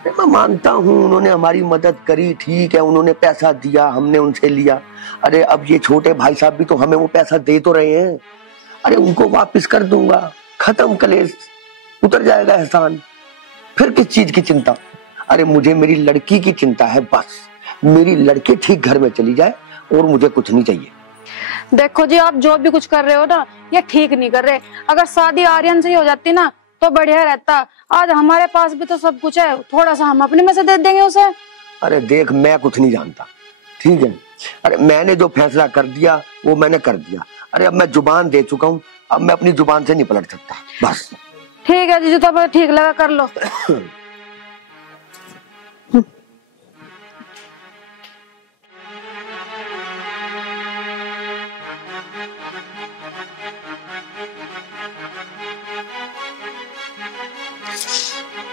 मैं मानता हूँ उन्होंने हमारी मदद करी, ठीक है, उन्होंने पैसा दिया, हमने उनसे लिया। अरे अब ये छोटे भाई साहब भी तो हमें वो पैसा दे तो रहे हैं। अरे उनको वापस कर दूंगा, खत्म कलेश, उतर जाएगा एहसान। फिर किस चीज की चिंता? अरे मुझे मेरी लड़की की चिंता है बस। मेरी लड़की ठीक घर में चली जाए और मुझे कुछ नहीं चाहिए। देखो जी, आप जो भी कुछ कर रहे हो ना ये ठीक नहीं कर रहे। अगर शादी आर्यन से ही हो जाती ना तो बढ़िया रहता। आज हमारे पास भी तो सब कुछ है, थोड़ा सा हम अपने में से दे देंगे उसे। अरे देख, मैं कुछ नहीं जानता, ठीक है? अरे मैंने जो फैसला कर दिया वो मैंने कर दिया। अरे अब मैं जुबान दे चुका हूँ, अब मैं अपनी जुबान से नहीं पलट सकता, बस। ठीक है जी, जो तो ठीक लगा कर लो।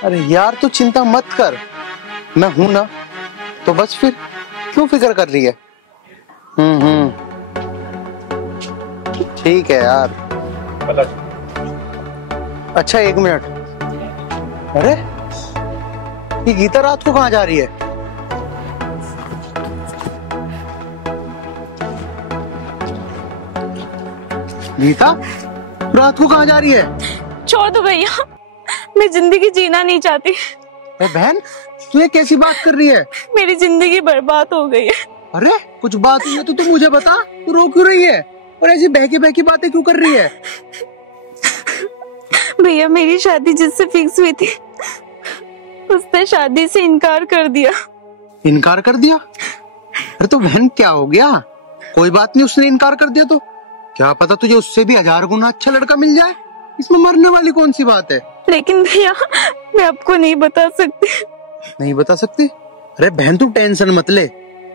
अरे यार तू चिंता मत कर, मैं हूं ना, तो बस फिर क्यों फिक्र कर रही है? ठीक है यार। अच्छा 1 मिनट। अरे ये गीता रात को कहाँ जा रही है? गीता रात को कहाँ जा रही है? छोड़ दो भैया, मैं जिंदगी जीना नहीं चाहती। अरे बहन तू ये कैसी बात कर रही है? मेरी जिंदगी बर्बाद हो गई है। अरे कुछ बात हुई है तो तू मुझे बता, तू रो क्यों रही है और ऐसी बहकी बहकी बातें क्यों कर रही है? भैया मेरी शादी जिससे फिक्स हुई थी उसने शादी से इनकार कर दिया। इनकार कर दिया? अरे तो बहन क्या हो गया? कोई बात नहीं, उसने इनकार कर दिया तो क्या पता तुझे उससे भी 1000 गुना अच्छा लड़का मिल जाए, इसमें मरने वाली कौन सी बात है? लेकिन भैया मैं आपको नहीं बता सकती। नहीं बता सकती? अरे बहन तू टेंशन मत ले,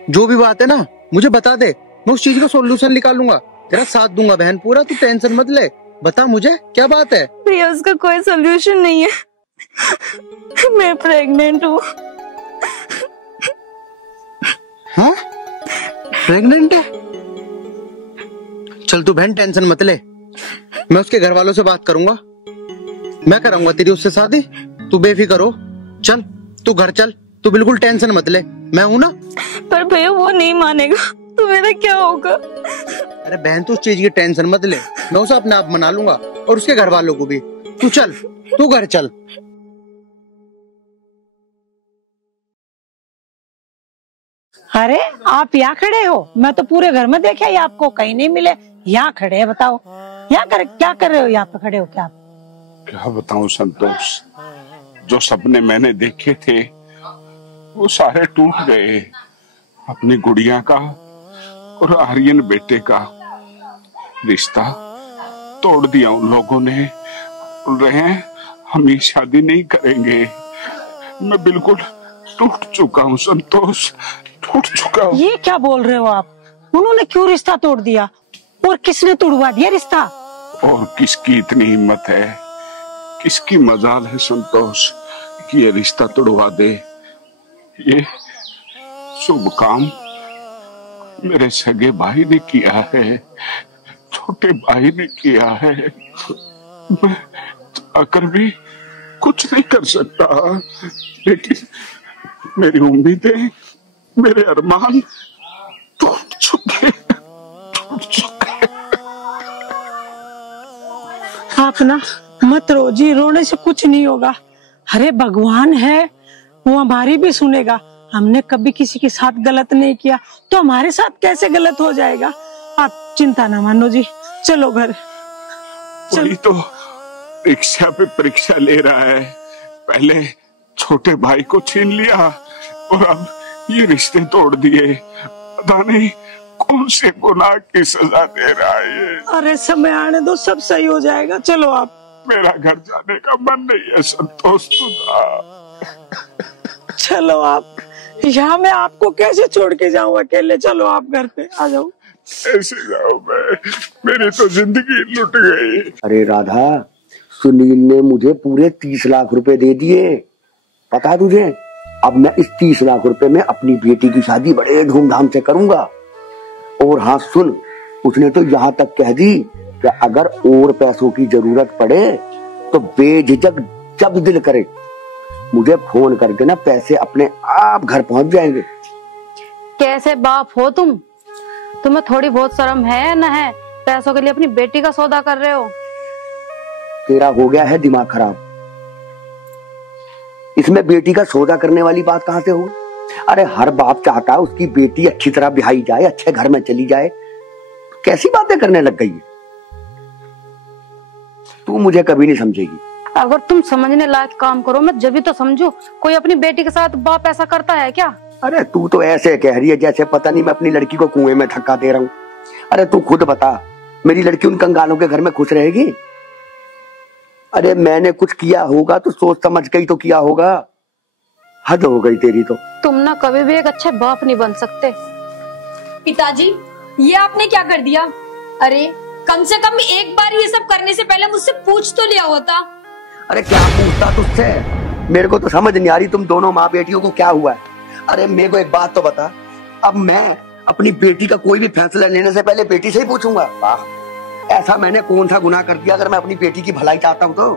जो भी बात है ना मुझे बता दे, मैं उस चीज का सॉल्यूशन निकालूंगा, तेरा साथ दूंगा बहन पूरा, तू टेंशन मत ले, बता मुझे क्या बात है। भैया उसका कोई सॉल्यूशन नहीं है, मैं प्रेग्नेंट हूँ। हाँ प्रेग्नेंट है? चल तू बहन टेंशन मत ले, मैं उसके घर वालों से बात करूंगा, मैं कराऊंगा तेरी उससे शादी, तू बेफिक्र हो। चल तू घर चल, तू बिल्कुल टेंशन मत ले, मैं हूं ना। पर भैया वो नहीं मानेगा तो मेरा क्या होगा? अरे बहन तू उस चीज की टेंशन मत ले, मैं उसे अपने आप मना लूंगा और उसके घर वालों को भी। तू चल, तू घर चल। अरे आप यहाँ खड़े हो? मैं तो पूरे घर में देखा, ये आपको कहीं नहीं मिले, यहाँ खड़े हैं। बताओ क्या कर रहे हो यहाँ पे खड़े हो? क्या बताऊं संतोष, जो सपने मैंने देखे थे वो सारे टूट गए। अपनी गुड़िया का और आर्यन बेटे का रिश्ता तोड़ दिया उन लोगों ने। बोल रहे हैं हम ये शादी नहीं करेंगे। मैं बिल्कुल टूट चुका हूँ संतोष, टूट चुका हूँ। ये क्या बोल रहे हो आप? उन्होंने क्यों रिश्ता तोड़ दिया और किसने तोड़वा दिया रिश्ता? और किसकी इतनी हिम्मत है, किसकी मजाल है संतोष कि ये रिश्ता तोड़वा दे? ये शुभ काम मेरे सगे भाई ने किया है, छोटे भाई ने किया है। मैं आकर भी कुछ नहीं कर सकता, लेकिन मेरी उम्मीदें, मेरे अरमान टूट चुके। आप ना मत रो जी, रोने से कुछ नहीं होगा। अरे भगवान है, वो हमारी भी सुनेगा। हमने कभी किसी के साथ गलत नहीं किया तो हमारे साथ कैसे गलत हो जाएगा? आप चिंता ना मानो जी, चलो घर। वही तो परीक्षा पे परीक्षा ले रहा है, पहले छोटे भाई को छीन लिया और अब ये रिश्ते तोड़ दिए। पता नहीं कौन से गुनाह की सजा दे रहा है ये। अरे समय आने दो, सब सही हो जाएगा। चलो आप। मेरा घर जाने का मन नहीं है संतोष सुधा। चलो आप, यहाँ मैं आपको कैसे छोड़ के जाऊँ अकेले? चलो आप घर पे आ जाओ। ऐसे जाऊँ मैं? मेरी तो जिंदगी लुट गई। अरे राधा, सुनील ने मुझे पूरे 30 लाख रुपए दे दिए, पता है तुझे? अब मैं इस 30 लाख रुपए में अपनी बेटी की शादी बड़े धूमधाम से करूंगा। और हाँ सुन, उसने तो यहाँ तक कह दी कि अगर और पैसों की जरूरत पड़े तो बेझिझक जब दिल करे मुझे फोन करके ना पैसे अपने आप घर पहुंच जाएंगे। कैसे बाप हो तुम? तुम्हें थोड़ी बहुत शर्म है न है? पैसों के लिए अपनी बेटी का सौदा कर रहे हो। तेरा हो गया है दिमाग खराब, इसमें बेटी का सौदा करने वाली बात कहां से हो? अरे हर बाप चाहता है उसकी बेटी अच्छी तरह ब्याही जाए, अच्छे घर में चली जाए। कैसी बातें करने लग गई है तू? मुझे कभी नहीं समझेगी। अगर तुम समझने लायक काम करो मैं जब भी तो समझू। कोई अपनी बेटी के साथ बाप ऐसा करता है क्या? अरे तू तो ऐसे कह रही है जैसे पता नहीं मैं अपनी लड़की को कुएं में धक्का दे रहा हूँ। अरे तू खुद बता, मेरी लड़की उन कंगालों के घर में खुश रहेगी? अरे मैंने कुछ किया होगा तो सोच समझ के ही तो किया होगा। हद हो गई तेरी तो। तुम ना कभी भी एक अच्छे बाप नहीं बन सकते। पिताजी ये आपने क्या कर दिया? अरे कम से कम एक बार ये सब करने से पहले मुझसे पूछ तो लिया होता। अरे क्या पूछता तुझसे? मेरे को तो समझ नहीं आ रही तुम दोनों माँ बेटियों को क्या हुआ है। अरे मेरे को एक बात तो बता, अब मैं अपनी बेटी का कोई भी फैसला लेने से पहले बेटी से ही पूछूंगा? वाह, ऐसा मैंने कौन सा गुनाह कर दिया अगर मैं अपनी बेटी की भलाई चाहता हूँ तो?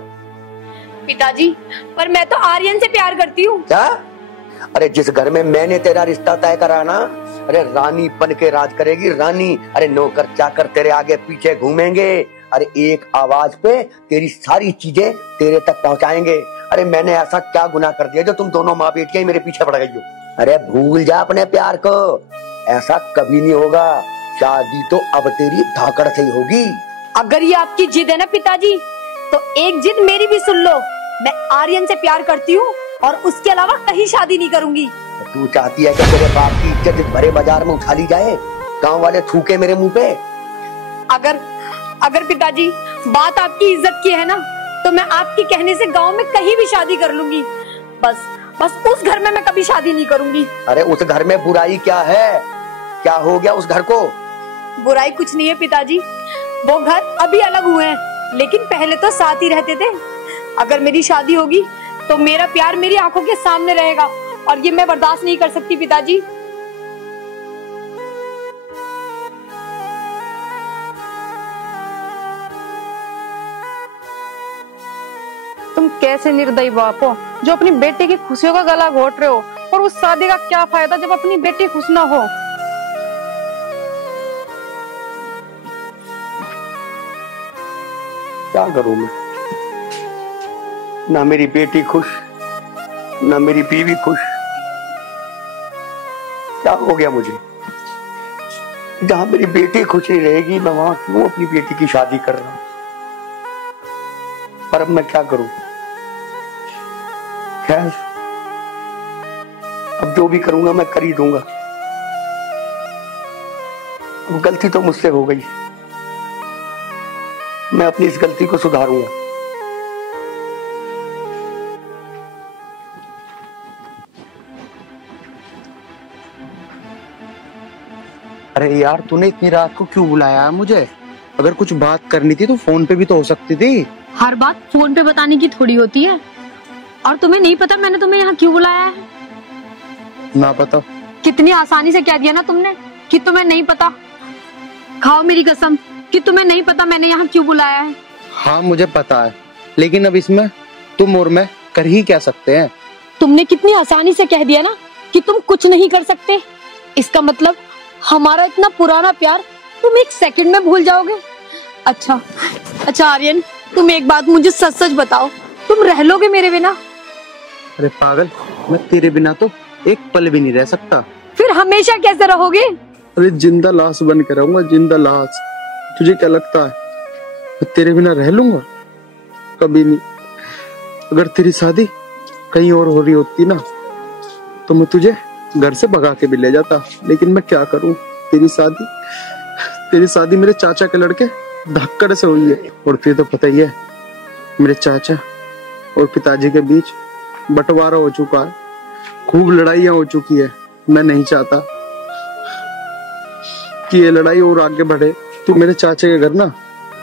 पिताजी, पर मैं तो आर्यन से प्यार करती हूँ। क्या? अरे जिस घर में मैंने तेरा रिश्ता तय करा ना, अरे रानी बन के राज करेगी, रानी। अरे नौकर चाकर तेरे आगे पीछे घूमेंगे, अरे एक आवाज पे तेरी सारी चीजें तेरे तक पहुंचाएंगे। अरे मैंने ऐसा क्या गुनाह कर दिया जो तुम दोनों माँ बेटियां मेरे पीछे पड़ गई हो? अरे भूल जा अपने प्यार को, ऐसा कभी नहीं होगा। शादी तो अब तेरी धाकड़ से ही होगी। अगर ये आपकी जिद है ना पिताजी, तो एक जिद मेरी भी सुन लो। मैं आर्यन से प्यार करती हूँ और उसके अलावा कहीं शादी नहीं करूंगी। तू चाहती है कि तेरे बाप की इज्जत भरे बाजार में उछाली जाए, गांव वाले थूके मेरे मुंह पे? अगर पिताजी बात आपकी इज्जत की है ना, तो मैं आपके कहने से गांव में कहीं भी शादी कर लूंगी। बस उस घर में मैं कभी शादी नहीं करूंगी। अरे उस घर में बुराई क्या है? क्या हो गया उस घर को? बुराई कुछ नहीं है पिताजी, वो घर अभी अलग हुए हैं, लेकिन पहले तो साथ ही रहते थे। अगर मेरी शादी होगी तो मेरा प्यार मेरी आंखों के सामने रहेगा, और ये मैं बर्दाश्त नहीं कर सकती पिताजी। तुम कैसे निर्दयी बाप हो जो अपनी बेटी की खुशियों का गला घोट रहे हो, और उस शादी का क्या फायदा जब अपनी बेटी खुश ना हो। क्या करूं मैं? ना मेरी बेटी खुश, ना मेरी बीवी खुश। क्या हो गया मुझे? जहां मेरी बेटी खुश नहीं रहेगी, मैं वहां क्यों अपनी बेटी की शादी कर रहा हूं? पर अब मैं क्या करूं? खैर, अब जो भी करूंगा मैं कर ही दूंगा। अब गलती तो मुझसे हो गई, मैं अपनी इस गलती को सुधारूंगा। अरे यार, तूने इतनी रात को क्यों बुलाया है मुझे? अगर कुछ बात करनी थी तो फोन पे भी तो हो सकती थी। हर बात फोन पे बताने की थोड़ी होती है। और तुम्हें नहीं पता मैंने तुम्हें यहाँ क्यों बुलाया है? ना पता। कितनी आसानी से कह दिया ना तुमने कि तुम्हें नहीं पता। खाओ मेरी कसम कि तुम्हें नहीं पता मैंने यहाँ क्यों बुलाया है। हाँ मुझे पता है, लेकिन अब इसमें तुम और मैं कर ही क्या सकते हैं? तुमने कितनी आसानी से कह दिया ना कि तुम कुछ नहीं कर सकते। इसका मतलब हमारा इतना पुराना प्यार तुम एक सेकंड में भूल जाओगे। अच्छा आर्यन, तुम एक बात मुझे सच सच बताओ, तुम रह लोगे मेरे बिना? अरे पागल, मैं तेरे बिना तो एक पल भी नहीं रह सकता। फिर हमेशा कैसे रहोगे? अरे जिंदा लाश बन के रहूंगा, जिंदा लाश। तुझे क्या लगता है मैं तेरे बिना रह लूंगा? कभी नहीं। अगर तेरी शादी कहीं और हो रही होती ना, तो मैं तुझे घर से भगा के भी ले जाता, लेकिन मैं क्या करूं? तेरी शादी मेरे चाचा के लड़के धक्कर से हुई है। और फिर तो पता ही है, मेरे चाचा और पिताजी के बीच बंटवारा हो चुका है, खूब लड़ाइयां हो चुकी है। मैं नहीं चाहता कि ये लड़ाई और आगे बढ़े। तू मेरे चाचा के घर ना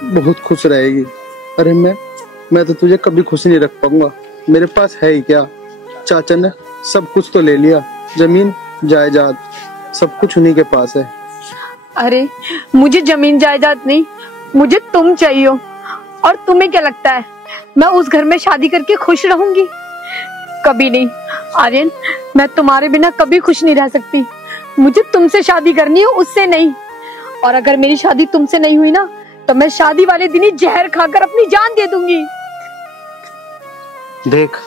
बहुत खुश रहेगी। अरे मैं तो तुझे कभी खुश नहीं रख पाऊंगा। मेरे पास है ही क्या? चाचा ने सब कुछ तो ले लिया, जमीन जायदाद सब कुछ उन्हीं के पास है। अरे मुझे जमीन जायदाद नहीं, मुझे तुम चाहिए। और तुम्हें क्या लगता है मैं उस घर में शादी करके खुश रहूंगी? कभी नहीं आर्यन, मैं तुम्हारे बिना कभी खुश नहीं रह सकती। मुझे तुमसे शादी करनी है, उससे नहीं। और अगर मेरी शादी तुमसे नहीं हुई ना, तो मैं शादी वाले दिन ही जहर खाकर अपनी जान दे दूंगी। देख,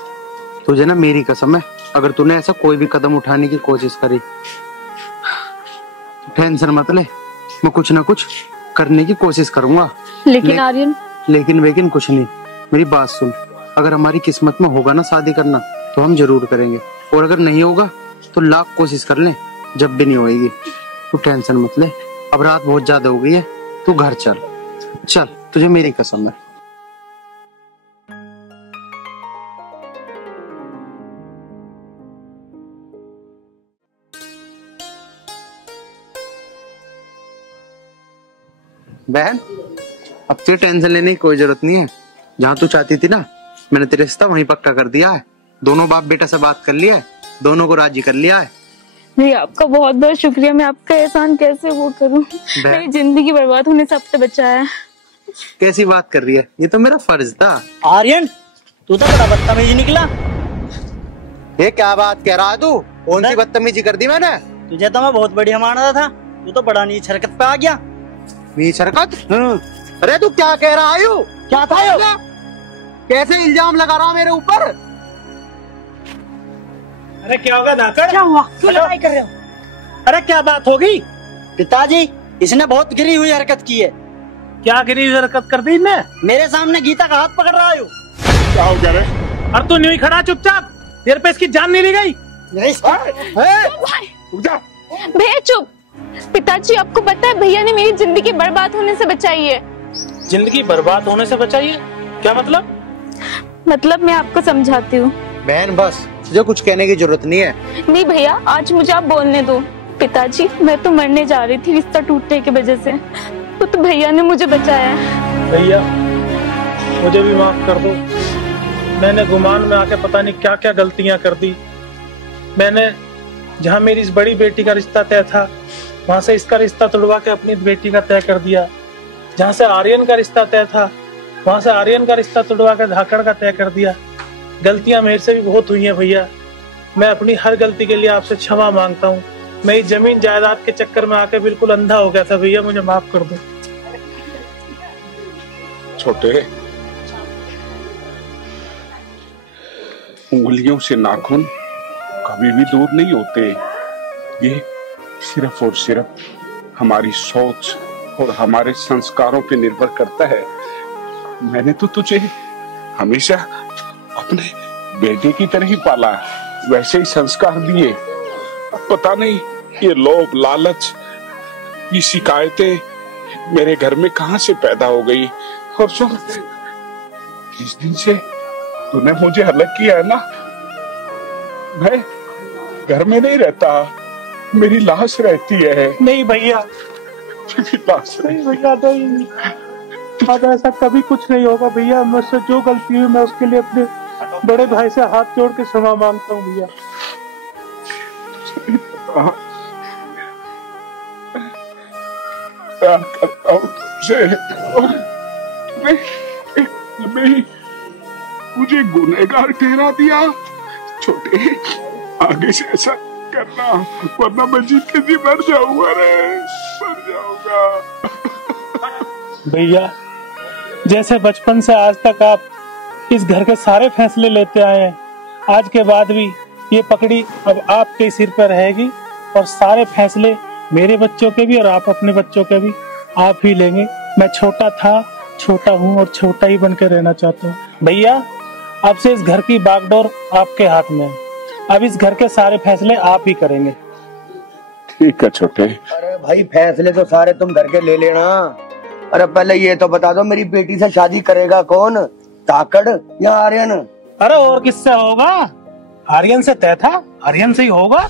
तुझे ना मेरी कसम है, अगर तूने ऐसा कोई भी कदम उठाने की कोशिश करी, टेंशन मत ले, मैं कुछ ना कुछ करने की कोशिश करूंगा। आर्यन, लेकिन कुछ नहीं। मेरी बात सुन, अगर हमारी किस्मत में होगा ना शादी करना, तो हम जरूर करेंगे। और अगर नहीं होगा तो लाख कोशिश कर ले, जब भी नहीं होगी। तू टेंशन मत ले। अब रात बहुत ज्यादा हो गई है, तू घर चल, तुझे मेरी कसम है। बहन, अब तुझे टेंशन लेने की कोई जरूरत नहीं है। जहाँ तू चाहती थी ना, मैंने तेरा रिश्ता वहीं पक्का कर दिया है। दोनों बाप बेटा से बात कर लिया है, दोनों को राजी कर लिया है। नहीं, आपका बहुत बहुत शुक्रिया। मैं आपका एहसान कैसे वो करूं? मेरी जिंदगी बर्बाद होने से आपने बचाया है। कैसी बात कर रही है, ये तो मेरा फर्ज था। आर्यन तू तो बड़ा बदतमीज निकला। ये क्या बात कह रहा है तू? कौन सी बदतमीजी कर दी मैंने? तुझे तो मैं बहुत बढ़िया मान रहा था, तू तो बड़ा नीच हरकत पे आ गया। नीच हरकत? अरे तू क्या कह रहा है? क्या था यो? कैसे इल्जाम लगा रहा मेरे ऊपर? अरे क्या होगा धाकड़? क्या हुआ? क्यों लड़ाई कर रहे हो? अरे क्या बात हो गई? पिताजी इसने बहुत गिरी हुई हरकत की है। क्या गिरी हुई हरकत कर दी इसने? मेरे सामने गीता का हाथ पकड़ रहा है। क्या हो गया रे? और तू नहीं खड़ा चुपचाप, तेरे पे इसकी जान नहीं ली गई? भैया चुप। पिताजी आपको पता है भैया ने मेरी जिंदगी बर्बाद होने से बचाई है। जिंदगी बर्बाद होने से बचाई है? क्या मतलब? मतलब मैं आपको समझाती हूँ। बहन बस, तुझे कुछ कहने की जरूरत नहीं है। नहीं भैया, आज मुझे आप बोलने दो। पिताजी मैं तो मरने जा रही थी रिश्ता टूटने की वजह से, तो भैया ने मुझे बचाया। भैया मुझे भी माफ कर दो, मैंने गुमान में आके पता नहीं क्या क्या गलतियां कर दी। मैंने जहाँ मेरी इस बड़ी बेटी का रिश्ता तय था वहां से इसका रिश्ता तोड़वा के अपनी बेटी का तय कर दिया। जहाँ से आर्यन का रिश्ता तय था वहां से आर्यन का रिश्ता तोड़वा के धाकड़ का तय कर दिया। गलतियां मेरे से भी बहुत हुई हैं भैया, मैं अपनी हर गलती के लिए आपसे क्षमा मांगता हूँ। मैं इस जमीन जायदाद के चक्कर में आके बिल्कुल अंधा हो गया था भैया, मुझे माफ कर दो। छोटे, उंगलियों से नाखून कभी भी दूर नहीं होते। ये सिर्फ और सिर्फ हमारी सोच और हमारे संस्कारों पे निर्भर करता है। मैंने तो तुझे हमेशा अपने बेटे की तरह ही पाला, वैसे ही संस्कार दिए। अब पता नहीं ये लोभ लालच, ये शिकायतें मेरे घर में कहां से पैदा हो गई। और सुन, जिस दिन से तूने मुझे अलग किया है ना, मैं घर में नहीं रहता, मेरी लाश रहती है। नहीं भैया, लाश नहीं भैया, नहीं, अब ऐसा कभी कुछ नहीं होगा भैया। मुझसे जो गलती हुई मैं उसके लिए अपने बड़े भाई से हाथ जोड़ के क्षमा मांगता हूँ भैया। प्यार करता हूँ तुझसे, मुझे गुनहगार ठहरा दिया। छोटे, आगे से ऐसा करना वरना मैं जीत के जी मर जाऊंगा रे, मर जाऊंगा। भैया जैसे बचपन से आज तक आप इस घर के सारे फैसले लेते आए हैं, आज के बाद भी ये पकड़ी अब आपके सिर पर रहेगी और सारे फैसले मेरे बच्चों के भी और आप अपने बच्चों के भी आप ही लेंगे। मैं छोटा था, छोटा हूँ और छोटा ही बन के रहना चाहता हूँ। भैया अब से इस घर की बागडोर आपके हाथ में है, अब इस घर के सारे फैसले आप ही करेंगे। ठीक है छोटे। अरे भाई फैसले तो सारे तुम घर के ले लेना। अरे पहले ये तो बता दो, मेरी बेटी से शादी करेगा कौन, धाकड़ या आर्यन? अरे और किससे होगा? आर्यन से तय था, आर्यन से ही होगा।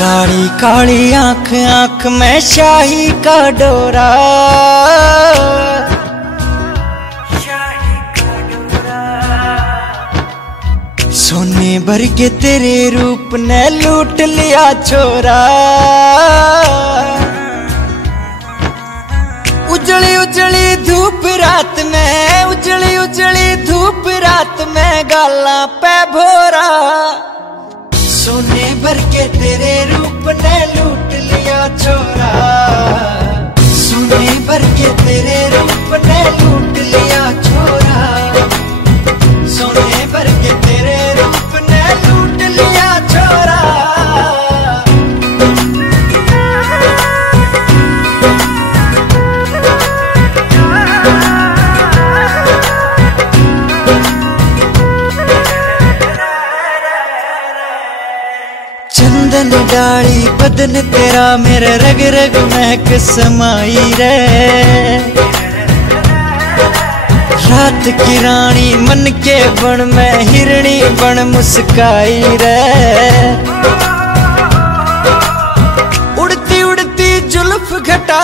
काली काली आंख आंख में शाही का डोरा, सोने भर के तेरे रूप ने लूट लिया छोरा। उजली उजली धूप रात में, उजली उजली धूप रात में गाला पे भोरा। सोने भर के तेरे रूप ने लूट लिया छोरा, सोने भर के तेरे रूप ने लूट लिया छोरा, सोने भर के तेरे रूप ने लूट लिया छोरा। चंदन डाली बदन तेरा मेरे रग रग महक समाई रे। रात की रानी मन के बन में हिरणी बन मुस्काई रे। उड़ती उड़ती जुल्फ घटा